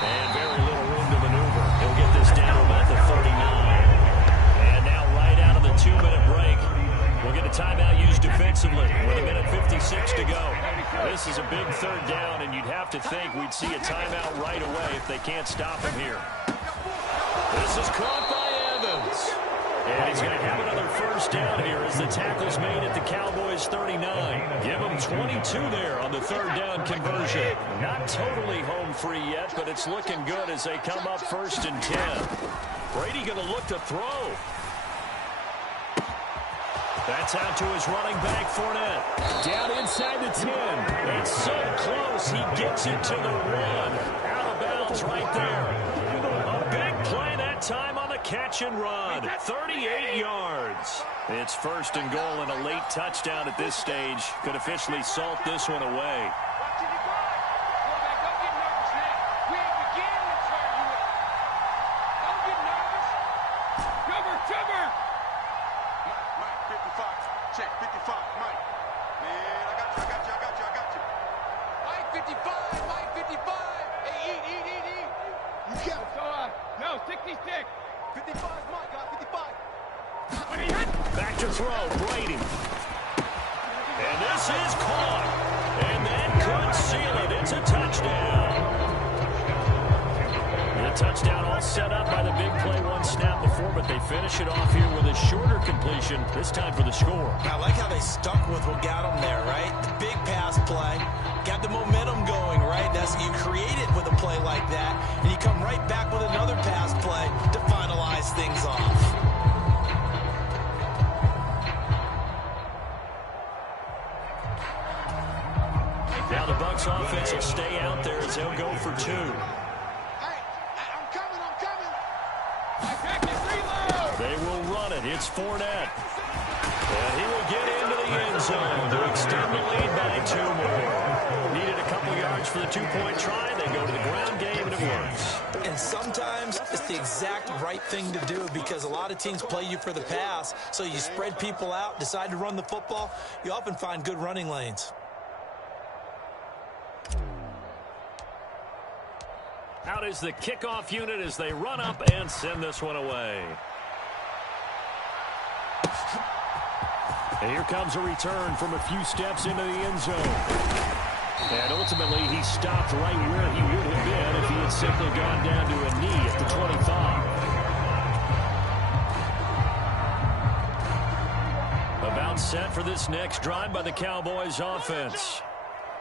And very little room to maneuver. He'll get this down to about the 39. And now right out of the 2-minute break, we'll get a timeout used defensively with 1:56 to go. This is a big 3rd down, and you'd have to think we'd see a timeout right away if they can't stop him here. This is caught by Evans. And he's going to have another 1st down here as the tackle's made at the Cowboys' 39. Give them 22 there on the 3rd down conversion. Not totally home free yet, but it's looking good as they come up 1st and 10. Brady going to look to throw. That's out to his running back, Fournette. Down inside the 10. It's so close, he gets it to the 1. Out of bounds right there. A big play that time on the catch and run. 38 yards. It's 1st and goal and a late touchdown at this stage. Could officially salt this one away. Check 55, Mike. Man, I got you. Mike 55, Mike 55. Hey, eat. You got it. No, 66. 55, Mike, got 55. Back to throw, Brady. And this is caught. And that could seal it. It's a touchdown. The touchdown all set up by the big play 1 snap before, but they finish it off here with a shorter completion, this time for the score. I like how they stuck with what got them there, right? The big pass play, got the momentum going, right? That's you create it with a play like that, and you come right back with another pass play to finalize things off. Now the Bucs offense will stay out there as they'll go for 2. They will run it. It's Fournette. And he will get into the end zone to extend the lead by 2 more. Needed a couple yards for the 2-point try. They go to the ground game, and it works. And sometimes it's the exact right thing to do because a lot of teams play you for the pass. So you spread people out, decide to run the football. You often find good running lanes. Out is the kickoff unit as they run up and send this one away. And here comes a return from a few steps into the end zone. And ultimately, he stopped right where he would have been if he had simply gone down to a knee at the 25. About set for this next drive by the Cowboys offense.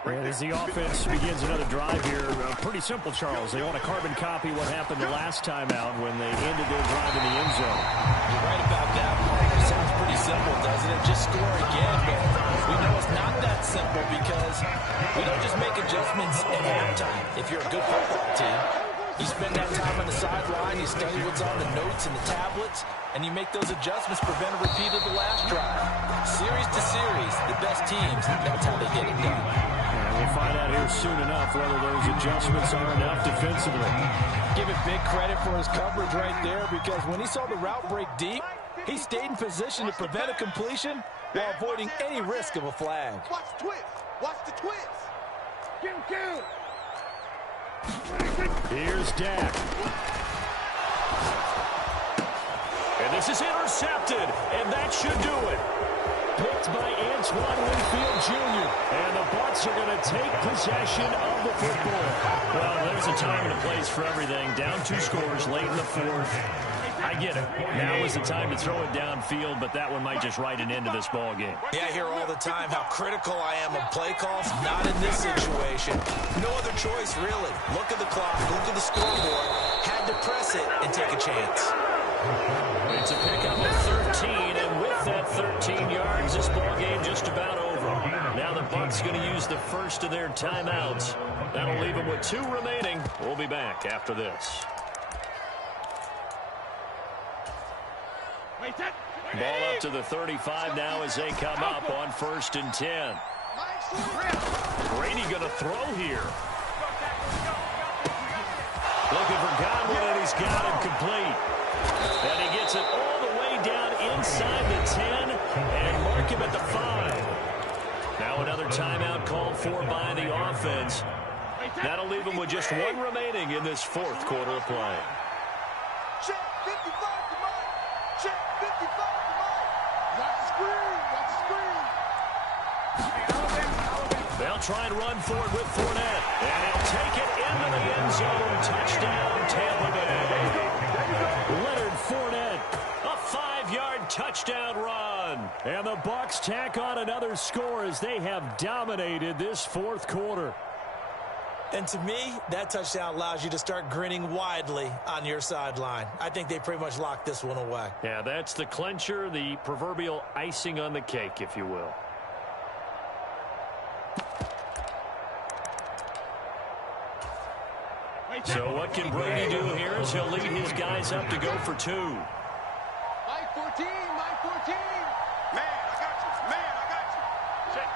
And as the offense begins another drive here, pretty simple, Charles. They want to carbon copy what happened the last time out when they ended their drive in the end zone. You're right about that, partner. Sounds pretty simple, doesn't it? Just score again. But we know it's not that simple because we don't just make adjustments at halftime. If you're a good football team, you spend that time on the sideline, you study what's on the notes and the tablets, and you make those adjustments, prevent a repeat of the last drive. Series to series, the best teams, that's how they get it done. And we'll find out here soon enough whether those adjustments are enough defensively. Give it big credit for his coverage right there, because when he saw the route break deep, he stayed in position to prevent a completion while avoiding any risk of a flag. Watch the twist. Watch the twist. Get him killed. Here's Dak. And this is intercepted, and that should do it. Picked by Antoine Winfield Jr. And the Bucs are going to take possession of the football. Well, there's a time and a place for everything. Down 2 scores late in the fourth. I get it. Now is the time to throw it downfield, but that one might just write an end to this ball game. Yeah, I hear all the time how critical I am of play calls. Not in this situation. No other choice, really. Look at the clock. Look at the scoreboard. Had to press it and take a chance. It's a pickup of 13, and with that 13 yards, this ball game just about over. Now the Bucs going to use the first of their timeouts. That'll leave them with 2 remaining. We'll be back after this. Ball up to the 35 now as they come up on 1st and 10. Brady going to throw here. Looking for Godwin, and he's got him complete. And he gets it all the way down inside the 10 and mark him at the 5. Now another timeout called for by the offense. That'll leave him with just 1 remaining in this 4th quarter of play. Check 55 to Mike. Check 55 to Mike. Watch the screen. Watch the screen. They'll try and run for it with Fournette. And he'll take it into the end zone. Touchdown, Tampa Bay. Leonard Fournette, a 5-yard touchdown run. And the Bucs tack on another score as they have dominated this 4th quarter. And to me, that touchdown allows you to start grinning widely on your sideline. I think they pretty much locked this one away. Yeah, that's the clincher, the proverbial icing on the cake, if you will. So what can Brady do here as he'll lead his guys up to go for 2? Mike 14, Mike 14. Man, I got you. Man, I got you. Check.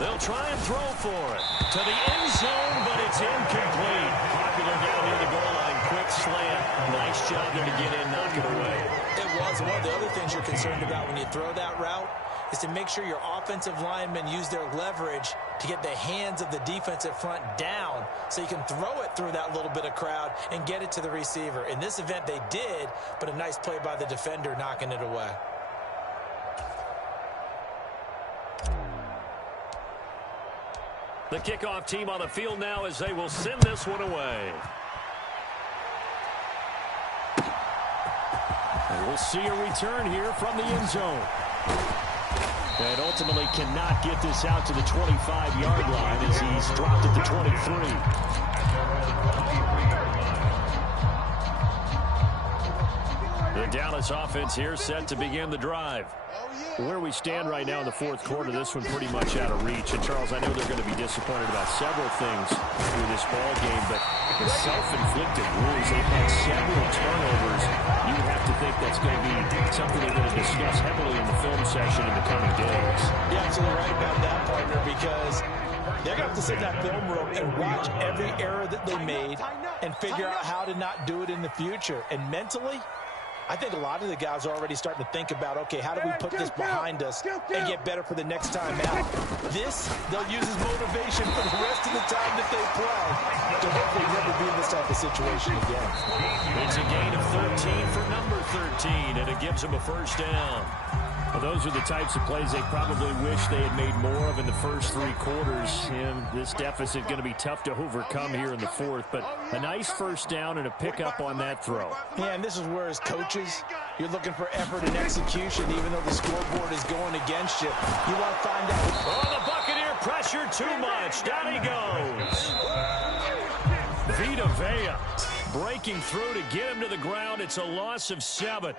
They'll try and throw for it. To the end zone, but it's incomplete. Popular down near the goal line. Quick slant. Nice job there to get in, knock it away. It was. One of the other things you're concerned about when you throw that route is to make sure your offensive linemen use their leverage to get the hands of the defensive front down so you can throw it through that little bit of crowd and get it to the receiver. In this event, they did, but a nice play by the defender knocking it away. The kickoff team on the field now as they will send this one away. And we'll see a return here from the end zone. And ultimately cannot get this out to the 25-yard line as he's dropped at the 23. The Dallas offense here set to begin the drive. Where we stand right now in the 4th quarter, this one pretty much out of reach. And, Charles, I know they're going to be disappointed about several things through this ball game, but the self-inflicted wounds, they've had several turnovers. You would have to think that's going to be something they're going to discuss heavily in the film session in the coming days. You're absolutely right about that, partner, because they're going to have to sit in that film room and watch every error that they made and figure out how to not do it in the future. And mentally, I think a lot of the guys are already starting to think about, okay, how do we put this behind us and get better for the next time out? This, they'll use as motivation for the rest of the time that they play to hopefully never be in this type of situation again. It's a gain of 13 for number 13, and it gives them a 1st down. Well, those are the types of plays they probably wish they had made more of in the first 3 quarters. And this deficit going to be tough to overcome here in the fourth. But a nice first down and a pickup on that throw. Yeah, and this is where as coaches, you're looking for effort and execution, even though the scoreboard is going against you. You want to find out. Oh, the Buccaneer pressure too much. Down he goes. Vita Vea breaking through to get him to the ground. It's a loss of 7.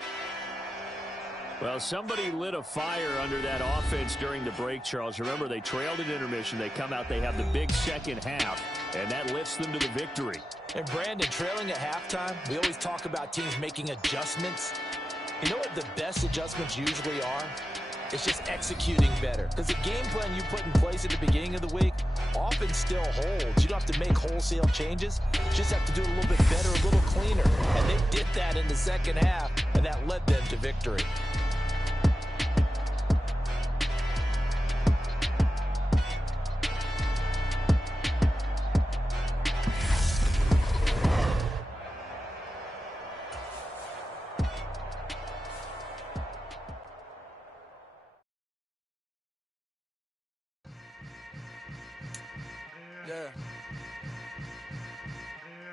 Well, somebody lit a fire under that offense during the break, Charles. Remember, they trailed at intermission. They come out, they have the big second half, and that lifts them to the victory. And Brandon, trailing at halftime, we always talk about teams making adjustments. You know what the best adjustments usually are? It's just executing better. Because the game plan you put in place at the beginning of the week often still holds. You don't have to make wholesale changes. You just have to do it a little bit better, a little cleaner. And they did that in the second half, and that led them to victory.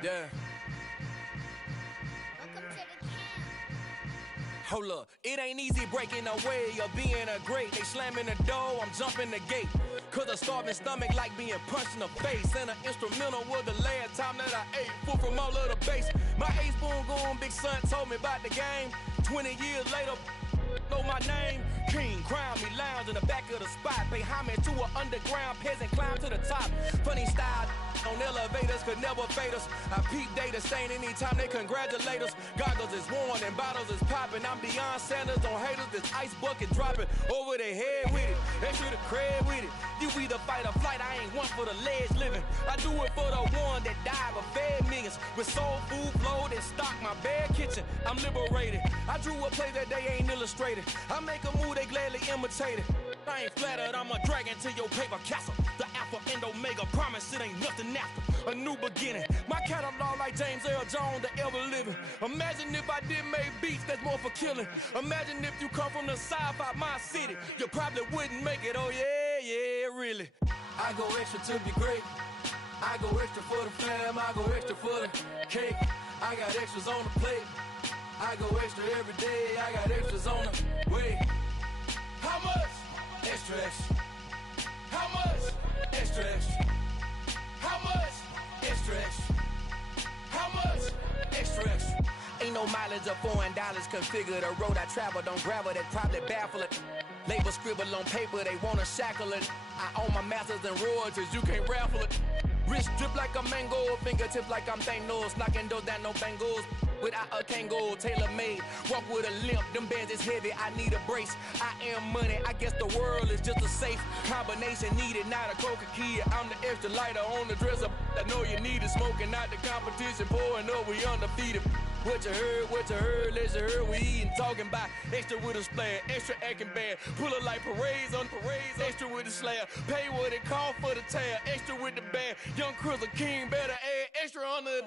Yeah. Hold up, it ain't easy breaking away or being a great. They slamming the door, I'm jumping the gate. Cause a starving stomach like being punched in the face. And an instrumental was the last time that I ate. Food from all of the base. My ace boom goon, big son told me about the game. 20 years later, know my name. King, crown me, lounge in the back of the spot. Pay homage to an underground peasant, climb to the top. Funny style on elevators could never fade us. I peep data stain anytime they congratulate us. Goggles is worn and bottles is popping. I'm Deion Sanders on haters, this ice bucket dropping over their head with it. They should have cred with it. You either fight or flight, I ain't one for the ledge living. I do it for the one that died but fed millions. With soul food flowed and stocked my bare kitchen. I'm liberated. I drew a play that they ain't illustrated. I make a move, they gladly imitate it. I ain't flattered, I'm a dragon to your paper castle. The alpha and omega, promise it ain't nothing after. A new beginning. My catalog like James Earl Jones, the ever living. Imagine if I did make beats that's more for killing. Imagine if you come from the sci-fi, my city. You probably wouldn't make it, oh yeah, really. I go extra to be great. I go extra for the fam, I go extra for the cake. I got extras on the plate. I go extra every day, I got extras on the way. How much? Extra, extra. How much? Extra, extra. How much? Extra, extra. How much? Extra, extra. Ain't no mileage of $4 configure the road I travel. Don't gravel, that probably baffle it. Label scribble on paper, they wanna shackle it. I own my masters and royalties, you can't raffle it. Wrist drip like a mango, fingertips like I'm Thanos. Knocking those down, no bangles. Without a Kango, tailor-made. Walk with a limp, them bands is heavy, I need a brace. I am money, I guess the world is just a safe combination needed, not a coca key. I'm the extra lighter on the dresser. I know you need it, smoking out the competition, pouring up, we undefeated. What you heard, let you heard, we eating, talking about extra with a splash, extra acting bad. Pull it like parades on parades, extra with the slab. Pay what it cost for the tab, extra with the band. Young Crizzle King, better add extra on the.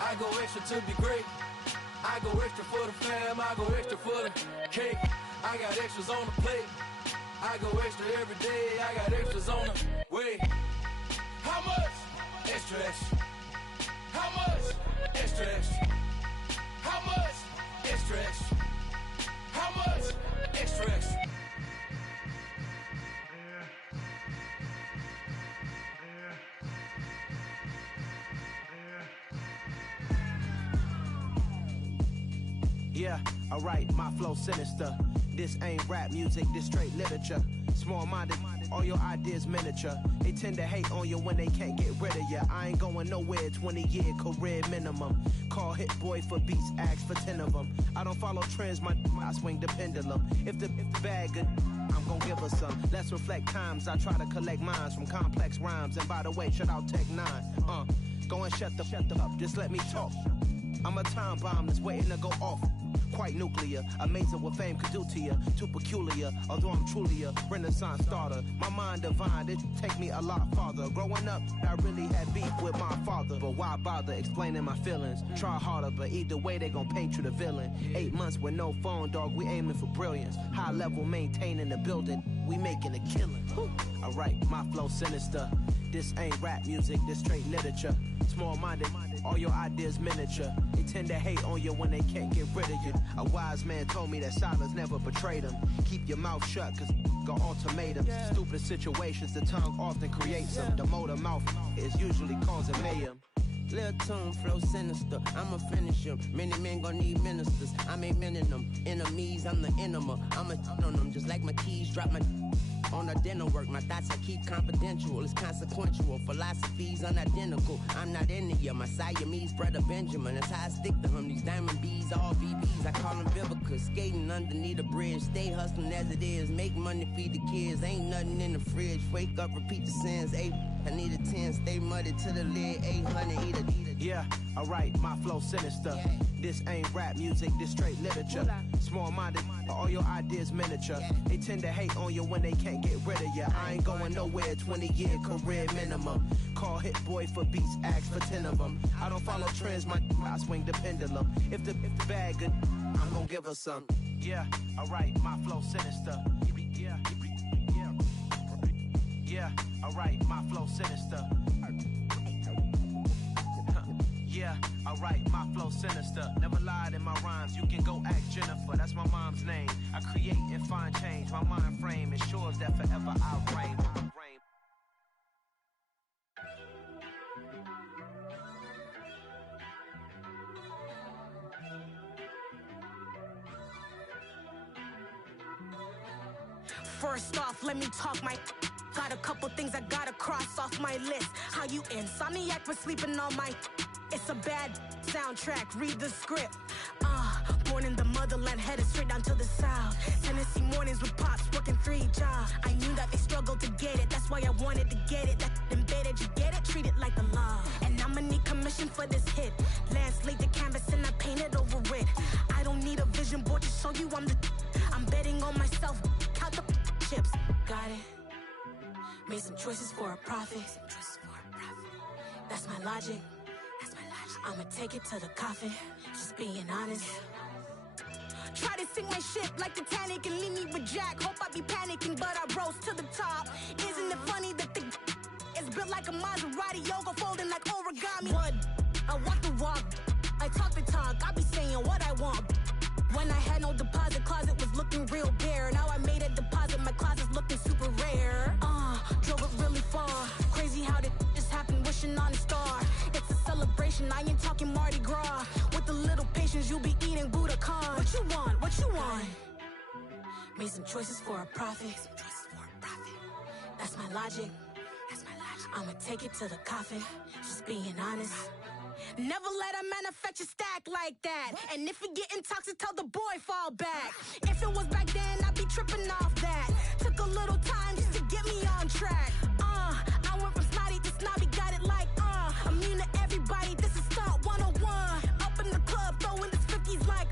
I go extra to be great. I go extra for the fam, I go extra for the cake. I got extras on the plate. I go extra every day, I got extras on the way. How much? Extra, extra. How much? Extra, extra. How much? Extra, extra. How much? Extra, extra. Yeah, alright, my flow sinister. This ain't rap music, this straight literature. Small-minded, all your ideas miniature. They tend to hate on you when they can't get rid of you. I ain't going nowhere, 20-year career minimum. Call Hit Boy for beats, ask for 10 of them. I don't follow trends, I swing the pendulum. If the bag good, I'm gon' give her some. Let's reflect times, I try to collect minds from complex rhymes. And by the way, shout out Tech 9. Go and shut the up, just let me talk. I'm a time bomb that's waiting to go off. quite nuclear. Amazing what fame could do to you. Too peculiar, although I'm truly a renaissance starter. My mind divine, it take me a lot farther. Growing up, I really had beef with my father. But why bother explaining my feelings? Try harder, but either way they gon' paint you the villain. 8 months with no phone, dog, we aiming for brilliance. High level maintaining the building, we making a killing. Alright, my flow sinister. This ain't rap music, this straight literature. Small-minded, all your ideas miniature. They tend to hate on you when they can't get rid of you. A wise man told me that silence never betrayed him. Keep your mouth shut, cause got ultimatums. Stupid situations, the tongue often creates them. The motor mouth is usually causing mayhem. Lil' tune, flow sinister, I'ma finish him. Many men gon' need ministers, I ain't mending them. Enemies, I'm the enema, I'ma on them. Just like my keys, drop my on the dinner work. My thoughts I keep confidential, it's consequential. Philosophies unidentical, I'm not in the year. My Siamese brother Benjamin, that's how I stick to him. These diamond bees, all VBs, I call them Vivica. Skating underneath the bridge, stay hustling as it is. Make money, feed the kids, ain't nothing in the fridge. Wake up, repeat the sins, I need a 10, stay muddy to the lid, 800, eat it. Yeah, alright, my flow sinister. This ain't rap music, this straight literature. Small-minded, all your ideas miniature. They tend to hate on you when they can't get rid of you. I ain't going nowhere, 20-year career minimum. Call Hit Boy for beats, ask for 10 of them. I don't follow trends, I swing the pendulum. If the bag good, I'm gon' give her some. Yeah, alright, my flow sinister. Yeah, alright, my flow sinister. Yeah, alright, my flow sinister. Never lied in my rhymes, you can go ask Jennifer, that's my mom's name. I create and find change, my mind frame ensures that forever I'll reign. First off, let me talk my... Got a couple things I gotta cross off my list. How you insomniac for sleeping on my... It's a bad soundtrack, read the script. Born in the motherland, headed straight down to the south. Tennessee mornings with pops, working 3 jobs. I knew that they struggled to get it, that's why I wanted to get it. That embedded, you get it, treat it like the law. And I'ma need commission for this hit. Lance laid the canvas and I painted over it. I don't need a vision board to show you I'm the... I'm betting on myself, count the chips. Got it. Made some choices for a profit. That's my logic. I'ma take it to the coffin, just being honest. Try to sink my ship like Titanic and leave me with Jack. Hope I be panicking, but I rose to the top. Isn't it funny that the is built like a Maserati, yoga folding like origami? What? I walk the walk, I talk the talk, I be saying what I want. When I had no deposit, closet was looking real bare. Now I made a deposit, my closet's looking super rare. Drove it really far. Crazy how did just happen, wishing on a star. It's a celebration, I ain't talking Mardi Gras. With a little patience, you'll be eating Budokan. What you want? What you want? Made some choices for a profit. That's my logic. I'ma take it to the coffin, just being honest. Never let a manufacture stack like that. And if it getting toxic, tell the boy fall back. If it was back then, I'd be tripping off that. Took a little time just to get me on track. I went from snotty to snobby, got it like immune to everybody, this is stunt 101. Up in the club, throwing this 50s like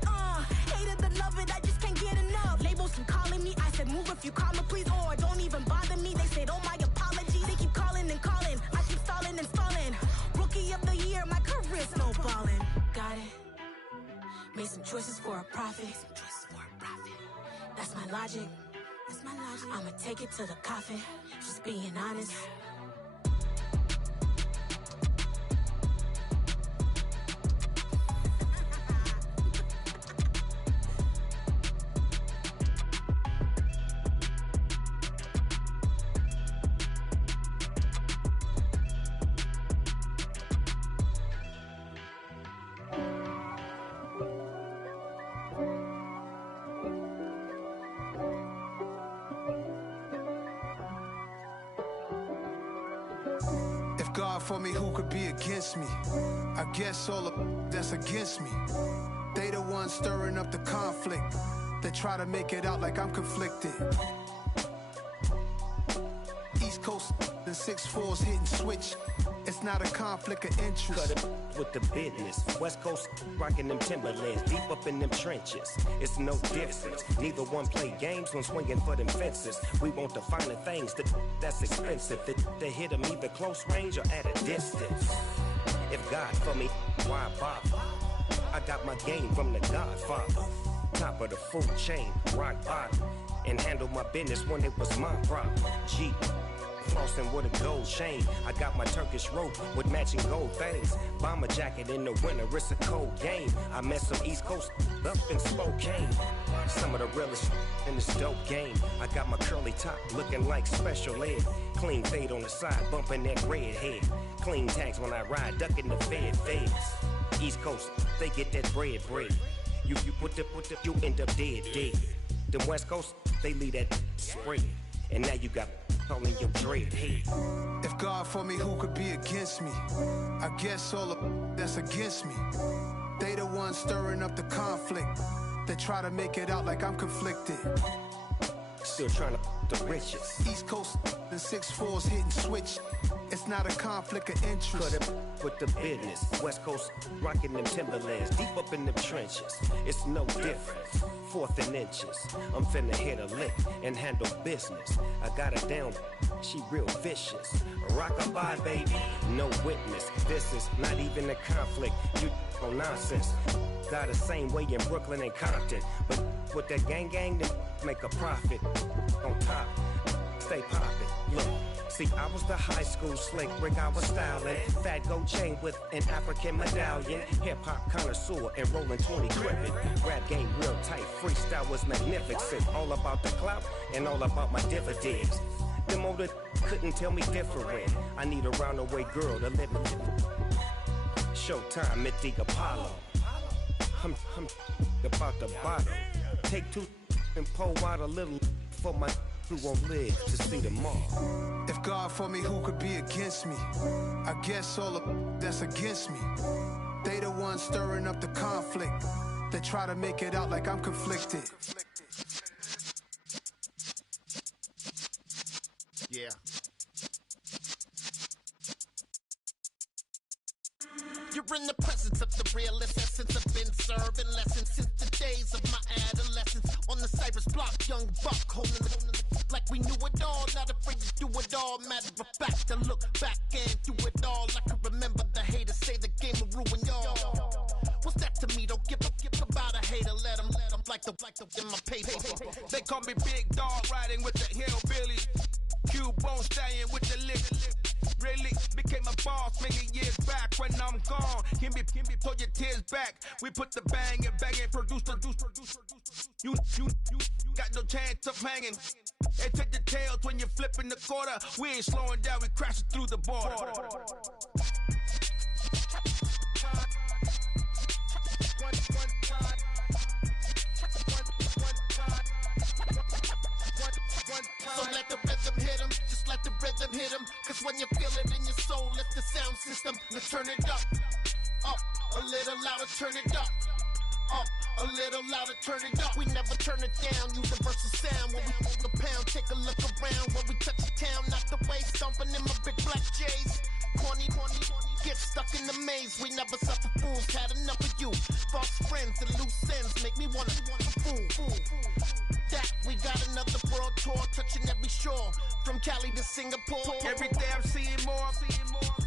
hate it or love it, I just can't get enough. Labels keep calling me, I said move if you call me please, or don't even bother me. They said oh my apology, they keep calling and calling. I keep stalling and stalling. Rookie of the year, my career snowballing. Got it. Made some choices for a profit. That's my logic. I'ma take it to the coffin, just being honest. God for me, who could be against me? I guess all of that's against me. They the ones stirring up the conflict. They try to make it out like I'm conflicted. East Coast and 6'4s hitting switch. It's not a conflict of interest. Cut it with the business. West Coast rocking them Timberlands, deep up in them trenches. It's no difference. Neither one play games when swinging for them fences. We want the finer things that's expensive. That hit them either close range or at a distance. If God for me, why bother? I got my game from the Godfather. Top of the food chain, rock bottom. And handle my business when it was my problem. G. Flossing with a gold chain. I got my Turkish rope with matching gold things. Bomber jacket in the winter, it's a cold game. I met some East Coast up in Spokane. Some of the realest in this dope game. I got my curly top looking like special ed. Clean fade on the side, bumping that red head. Clean tags when I ride, ducking the feds. East Coast, they get that bread. You put the, you end up dead. Them West Coast, they leave that spread. And now you got calling your dread head. If God for me, who could be against me? I guess all of that's against me. They the ones stirring up the conflict. They try to make it out like I'm conflicted. Still trying to the riches. East Coast and 6'4s hitting switch. It's not a conflict of interest. Cut it with the business. West Coast rocking them Timberlands, deep up in them trenches. It's no difference. 4th and inches. I'm finna hit a lick and handle business. I got her down, she real vicious. Rock-a-bye, baby, no witness. This is not even a conflict. You on nonsense. Got the same way in Brooklyn and Compton. But with that gang, then make a profit. On top, stay poppin'. Look. See, I was the high school slick Rick, I was styling. Fat gold chain with an African medallion. Hip-hop connoisseur and rolling 20 crippin'. Rap game real tight, freestyle was magnificent. All about the clout and all about my dividends. Them older couldn't tell me different. I need a roundaway girl to live in. Showtime at the Apollo. I'm about the bottom. Take 2 and pour out a little for my who won't live to see them all. If God for me, who could be against me? I guess all of that's against me. They the ones stirring up the conflict. They try to make it out like I'm conflicted. Yeah. You're in the presence of the realest essence. I've been serving lessons since the days of my adolescence. On the Cypress block, young buck holding the like we knew it all. Not afraid to do it all. Matter of fact, I look back and do it all. I can remember the haters say the game will ruin y'all. What's that to me? Don't give about a hater. Let them like the in my paper. They call me Big Dog, riding with the hillbilly. Q-Bone stallion with the lick. Really became a boss many years back. When I'm gone, can be pull your tears back. We put the bang and produce. You got no chance of hanging. They take the tails when you're flipping the quarter. We ain't slowing down, we crashing through the border. So let the rhythm hit him, just let the rhythm hit him. Cause when you feel it in your soul, lift the sound system, let's turn it up. Up, a little louder, turn it up. Up, a little louder, turn it up. We never turn it down, universal sound. When we move the pound, take a look around. When we touch the town, not the way, stomping in my big black J's. Corny, get stuck in the maze. We never suffer fools, had enough of you. False friends and loose ends make me wanna fool. That we got another world tour, touching every shore, from Cali to Singapore. Every day I'm seeing more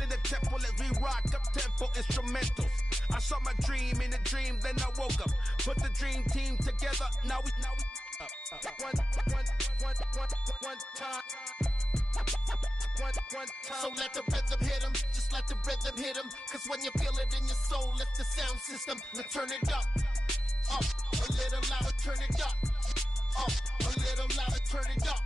in the temple as we rock up tempo instrumentals. I saw my dream in a dream, then I woke up. Put the dream team together, now we one time. So let the rhythm hit him, just let the rhythm hit him. Cause when you feel it in your soul, lift the sound system, let's turn it up. Up, a little louder, turn it up. Up, a little louder, turn it up.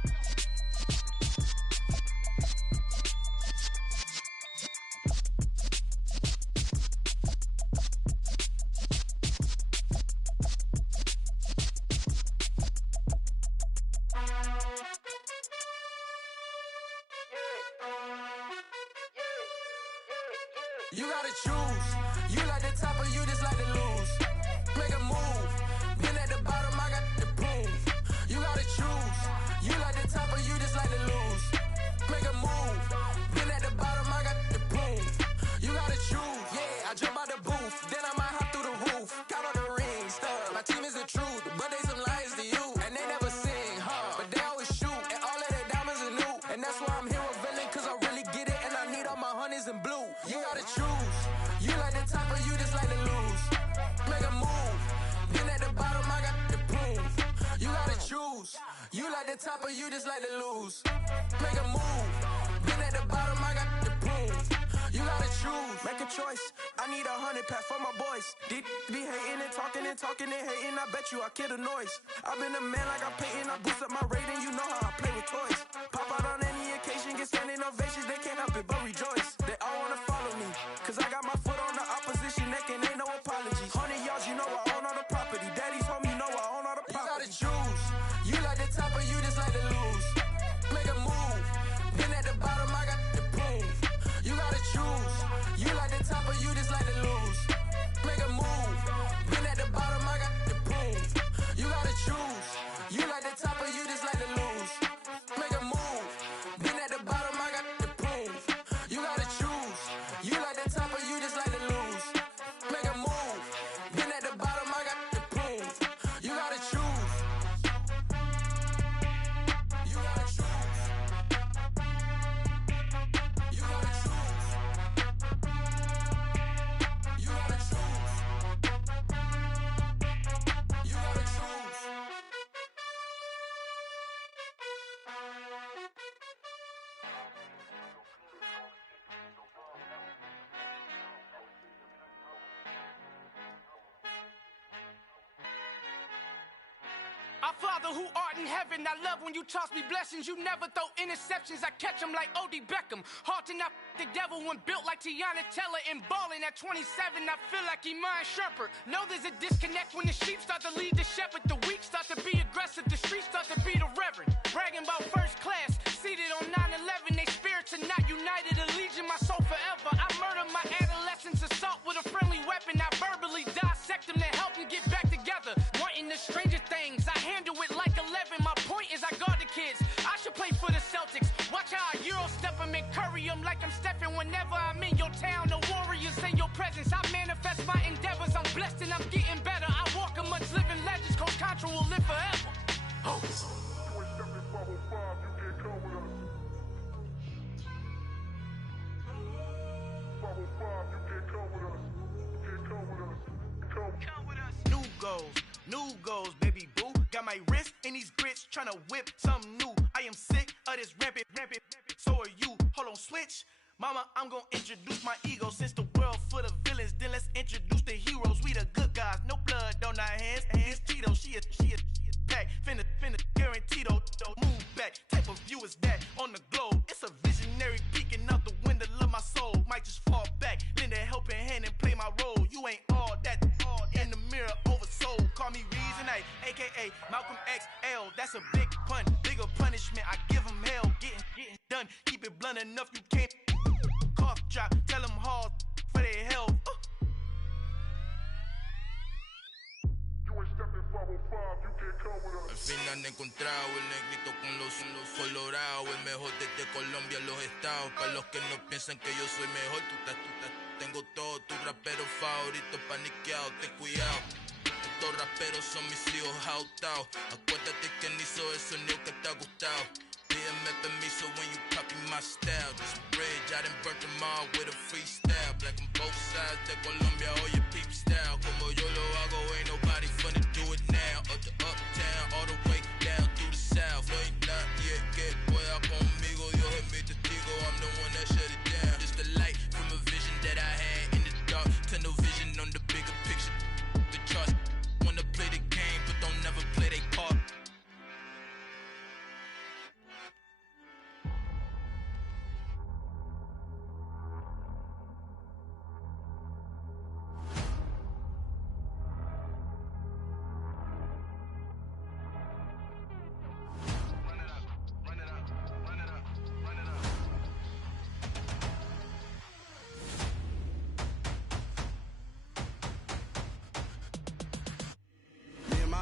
You gotta choose. You like the top or you just like to lose. Make a move. Been at the bottom, I got the proof. You gotta choose. You like the top or you just like to lose. Make a top of you just like to lose. Make a move. Been at the bottom, I got the prove. You gotta choose. Make a choice. I need 100 pack for my boys. Deep be hating and talking and hating. I bet you I kill the noise. I've been a man like I'm Peyton. I boost up my rating. You know how I play with toys. Pop out on any occasion, get standing ovations. They can't help it but rejoice. They all wanna follow me, cause I got my foot on the opposition neck and ain't no apologies. 100 yards, you know I own all the property. Daddy's home, you know I own all the property. You gotta choose. You like the top or you just like to lose. Make a move. Been at the bottom, I got the proof. You gotta choose. You like the top or you just like to lose. Make a move. Been at the bottom, I got the proof. You gotta choose. You like the top or you just like to lose. Make a move. Been at the bottom, I got the proof. You gotta choose. You like the top or you just like to lose. Make a move. Been at the bottom, I got the proof. You gotta choose. You gotta choose. You gotta choose. You gotta choose. You gotta choose. Our Father who art in heaven, I love when you toss me blessings. You never throw interceptions, I catch them like O.D. Beckham. Hard to not the devil when built like Tiana Teller and balling at 27. I feel like Iman Shumpert. Know there's a disconnect when the sheep start to lead the shepherd. The weak start to be aggressive, the streets start to be the reverend. Bragging about first class, seated on 9/11. They spirits are not united, a legion, my soul forever. I murder my adolescence, assault with a friendly weapon. I verbally dissect them to help them get back together. Wanting the stranger things, I handle it like 11. My point is I guard the kids. I should play for the Celtics. Watch how I Euro step them and curry them like I'm stepping. Whenever I'm in your town, the warriors in your presence. I manifest my endeavors. I'm blessed and I'm getting better. I walk amongst living legends. Coach Contra will live forever. Oh. New goals, baby boo. Got my wrist in these grits, tryna whip something new. I am sick of this rampant. So are you. Hold on, switch. Mama, I'm gonna introduce my ego. Since the world full of villains, then let's introduce the heroes. We the good guys, no blood on our hands. Hands Tito, she a pack. Finna, guaranteed. Move back. Type of view is that on the globe? It's a visionary peeking out the window of my soul. Might just fall back, lend a helping hand and play my role. You ain't all that. In the mirror, oversold. Call me Reason A, aka Malcolm XL. That's a big pun, bigger punishment. I give him hell, getting done. Keep it blunt enough, you can't. Cough drop, tell them hard for their health. Al fin han encontrado el negrito con los colorados, el mejor desde Colombia, los estados. Para los que no piensan que yo soy mejor, tengo todo, tu rapero favorito paniqueado, ten cuidado. Estos raperos son mis hijos jautados. Acuérdate que ni hizo el sonido que te ha gustado. Pídeme permiso when you copy my style. This bridge, I done burnt them all with a freestyle. Black on both sides de Colombia, oye peep style. Como yo lo hago, ain't nobody finna do it now. Up to uptown, all the way down through the south. No hay nadie que pueda conmigo, Dios es mi testigo. I'm the one that shut it down. Just the light from a vision that I had in the dark. Tunnel vision on the bigger picture. The charts wanna play the game, but don't never play their part.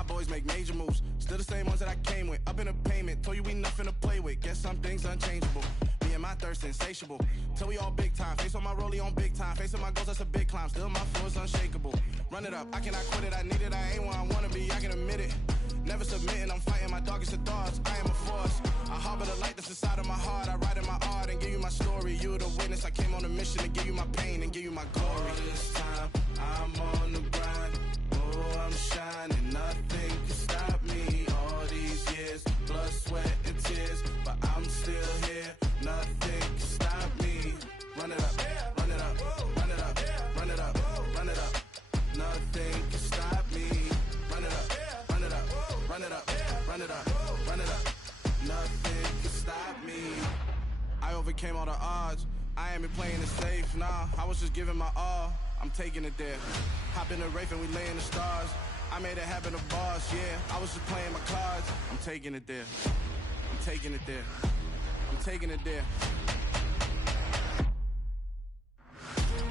Boys make major moves, still the same ones that I came with. Up in a payment, told you we nothing to play with. Guess some things unchangeable. Me and my thirst insatiable. Till we all big time. Face on my rollie on big time. Facing my goals, that's a big climb. Still my flow is unshakable. Run it up, I cannot quit it. I need it, I ain't where I wanna be. I can admit it. Never submitting, I'm fighting my darkest of thoughts. I am a force. I harbor the light that's inside of my heart. I write in my art and give you my story. You the witness. I came on a mission to give you my pain and give you my glory. All this time, I'm on the grind. Oh, I'm shining. Nothing can stop me. All these years plus sweat, and tears, but I'm still here. Nothing can stop me. Run it up, run it up, run it up, run it up, run it up. Nothing can stop me. Run it up, run it up, run it up, run it up, run it up. Nothing can stop me. I overcame all the odds. I ain't been playing it safe, nah. I was just giving my all. I'm taking it there. Hop in the Wraith and we lay in the stars. I made it happen to boss, yeah. I was just playing my cards. I'm taking it there. I'm taking it there. I'm taking it there.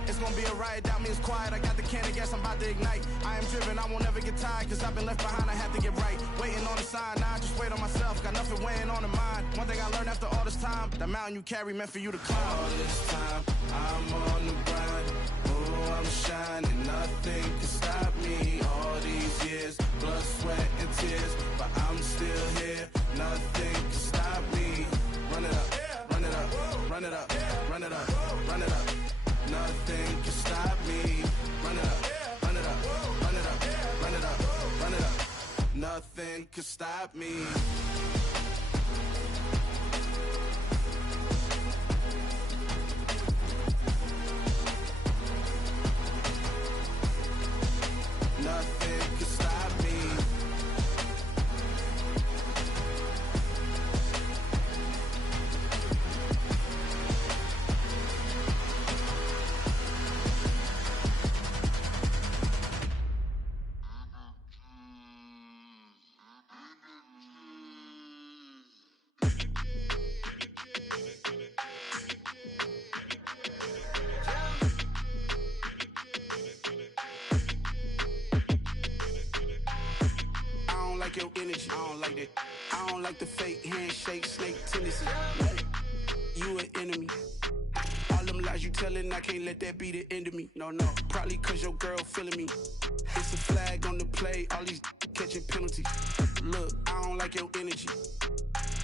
It's gonna be a riot, doubt me it's quiet. I got the can of gas, I'm about to ignite. I am driven, I won't ever get tired, cause I've been left behind, I have to get right. Waiting on the sign, now I just wait on myself. Got nothing weighing on the mind. One thing I learned after all this time, the mountain you carry meant for you to climb. All this time, I'm on the grind. Oh, I'm shining, nothing can stop me. All these years, blood, sweat, and tears, but I'm still here. Nothing can stop me. Run it up, run it up, run it up, run it up, run it up. Nothing can stop me. Run it up, run it up, run it up, run it up, run it up. Nothing can stop me. Nothing can stop me. Your energy, I don't like that. I don't like the fake handshake, snake tendency. You an enemy. All them lies you telling, I can't let that be the end of me. No, probably cause your girl feeling me. It's a flag on the play, all these catching penalties. Look, I don't like your energy.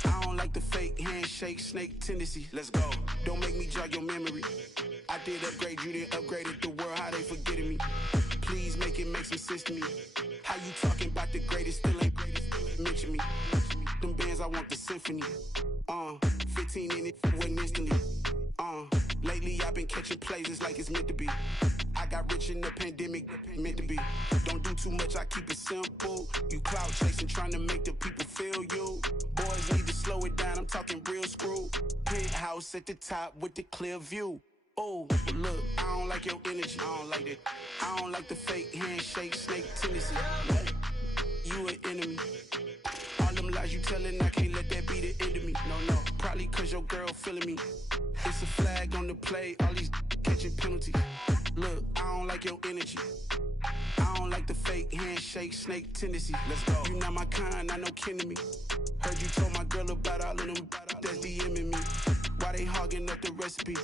I don't like the fake handshake, snake tendency. Let's go. Don't make me jog your memory. I did upgrade, you didn't upgrade it. The world, how they forgetting me. Please make it make some sense to me. How you talking about the greatest, still ain't greatest, still ain't mention me. Them bands, I want the symphony. 15 in it, wasn't instantly. Lately I've been catching plays, it's like it's meant to be. I got rich in the pandemic, meant to be. Don't do too much, I keep it simple. You clout chasing, trying to make the people feel you. Boys need to slow it down, I'm talking real screw. Penthouse at the top with the clear view. Oh, look, I don't like your energy, I don't like that. I don't like the fake handshake, snake tendency. You an enemy. All them lies you telling, I can't let that be the end of me. No, probably cause your girl feeling me. It's a flag on the play, all these catching penalties. Look, I don't like your energy. I don't like the fake handshake, snake tendency. Let's go. You not my kind, I know kin to me. Heard you told my girl about all of them, that's DMing me. Why they hogging up the recipe?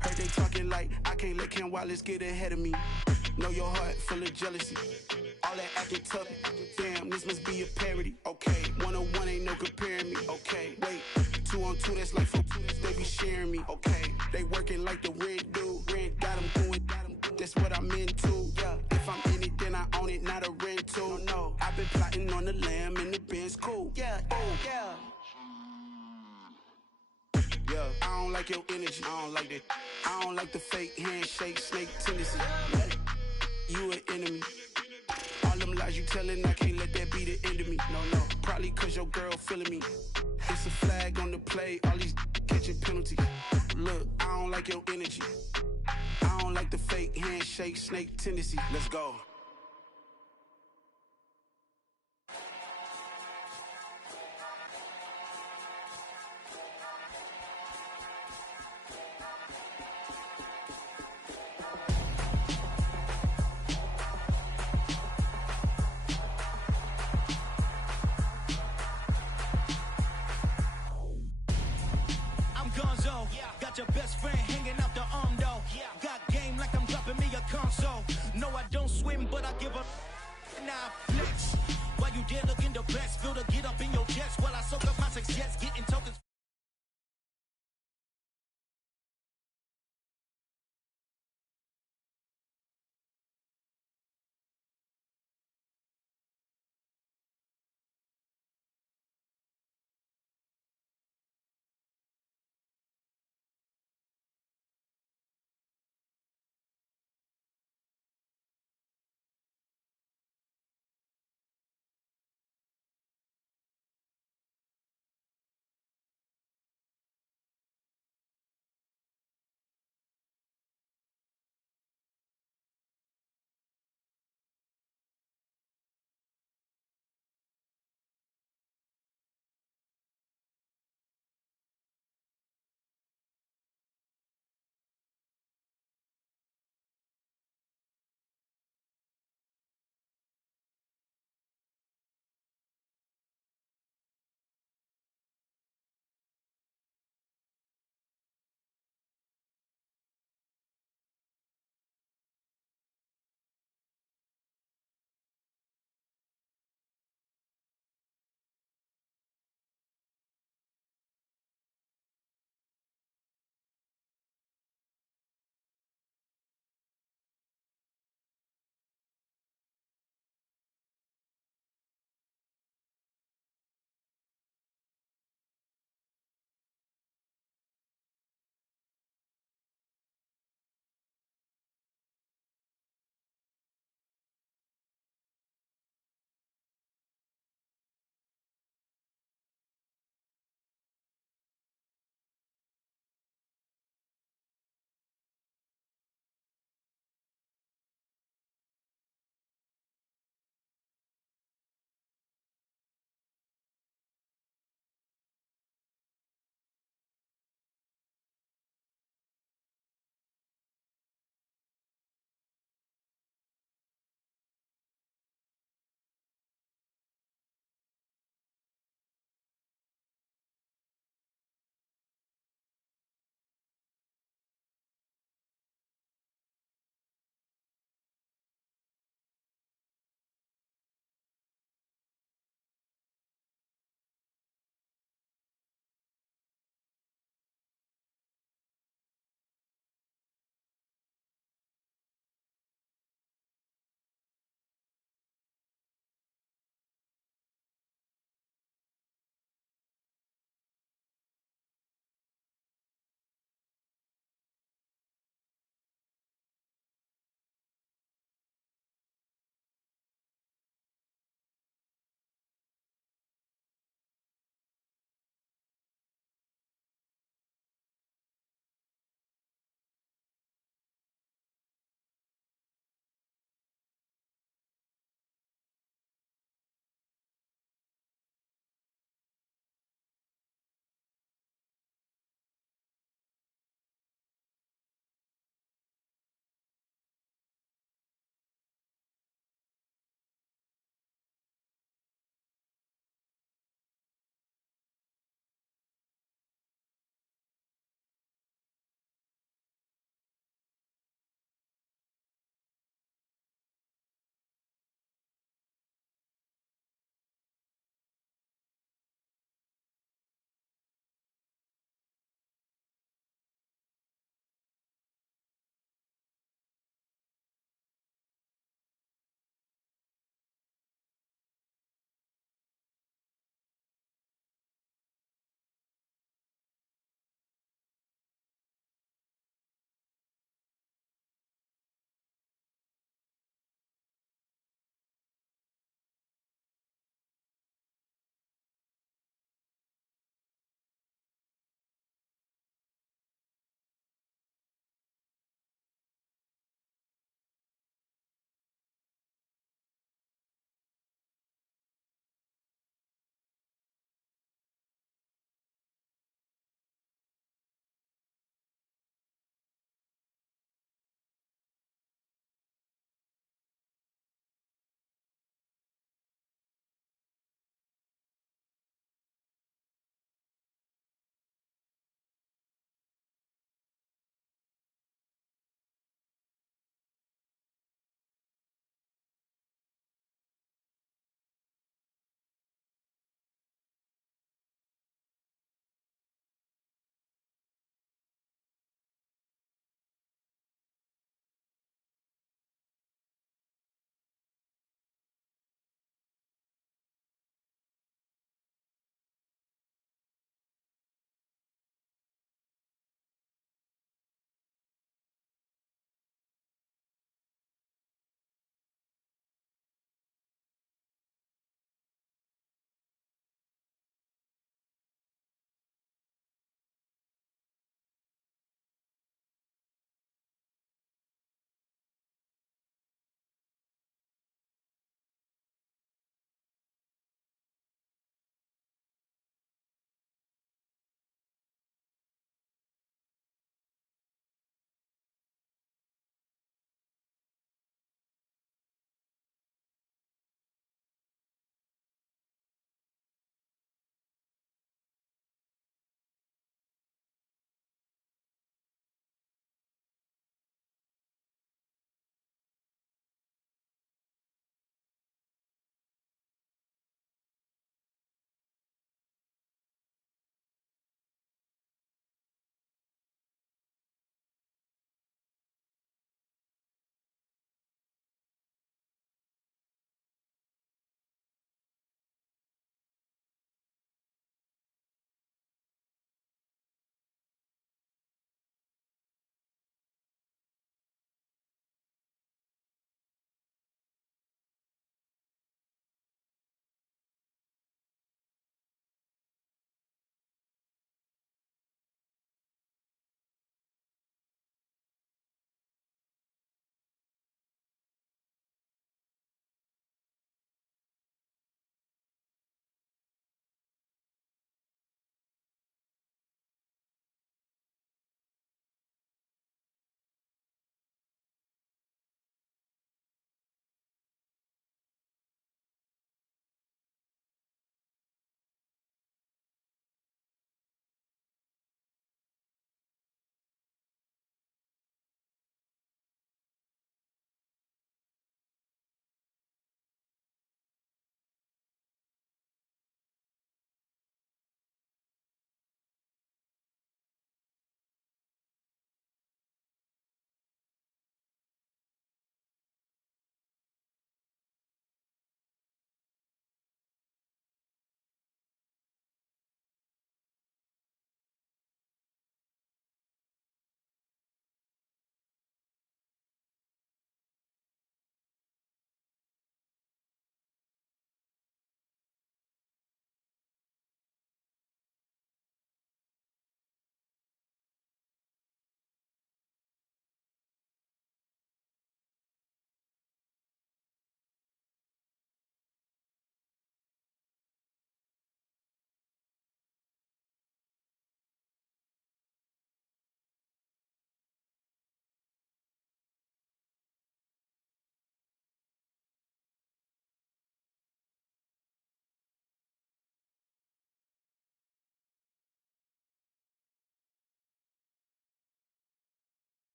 Heard they talking like I can't let Ken Wallace get ahead of me. Know your heart full of jealousy. All that acting tough, damn, this must be a parody. Okay, 1-on-1 ain't no comparing me. Okay, wait, 2-on-2, that's like 4-2, they be sharing me. Okay, they working like the rent dude. Rent got them going, that's what I'm into. Yeah, if I'm in it, then I own it, not a rental. No, I've been plotting on the lamb and the Benz cool. Yeah, oh, yeah. Yeah, I don't like your energy, I don't like that. I don't like the fake handshake, snake tendency. You an enemy. All them lies you telling, I can't let that be the end of me. No, probably cause your girl feeling me. It's a flag on the play, all these catching penalties. Look, I don't like your energy. I don't like the fake handshake, snake tendency. Let's go. Got your best friend hanging out the arm though. Got game like I'm dropping me a console. No, I don't swim, but I give up. Now I flex. While you there looking the best, feel to get up in your chest while I soak up my success. Get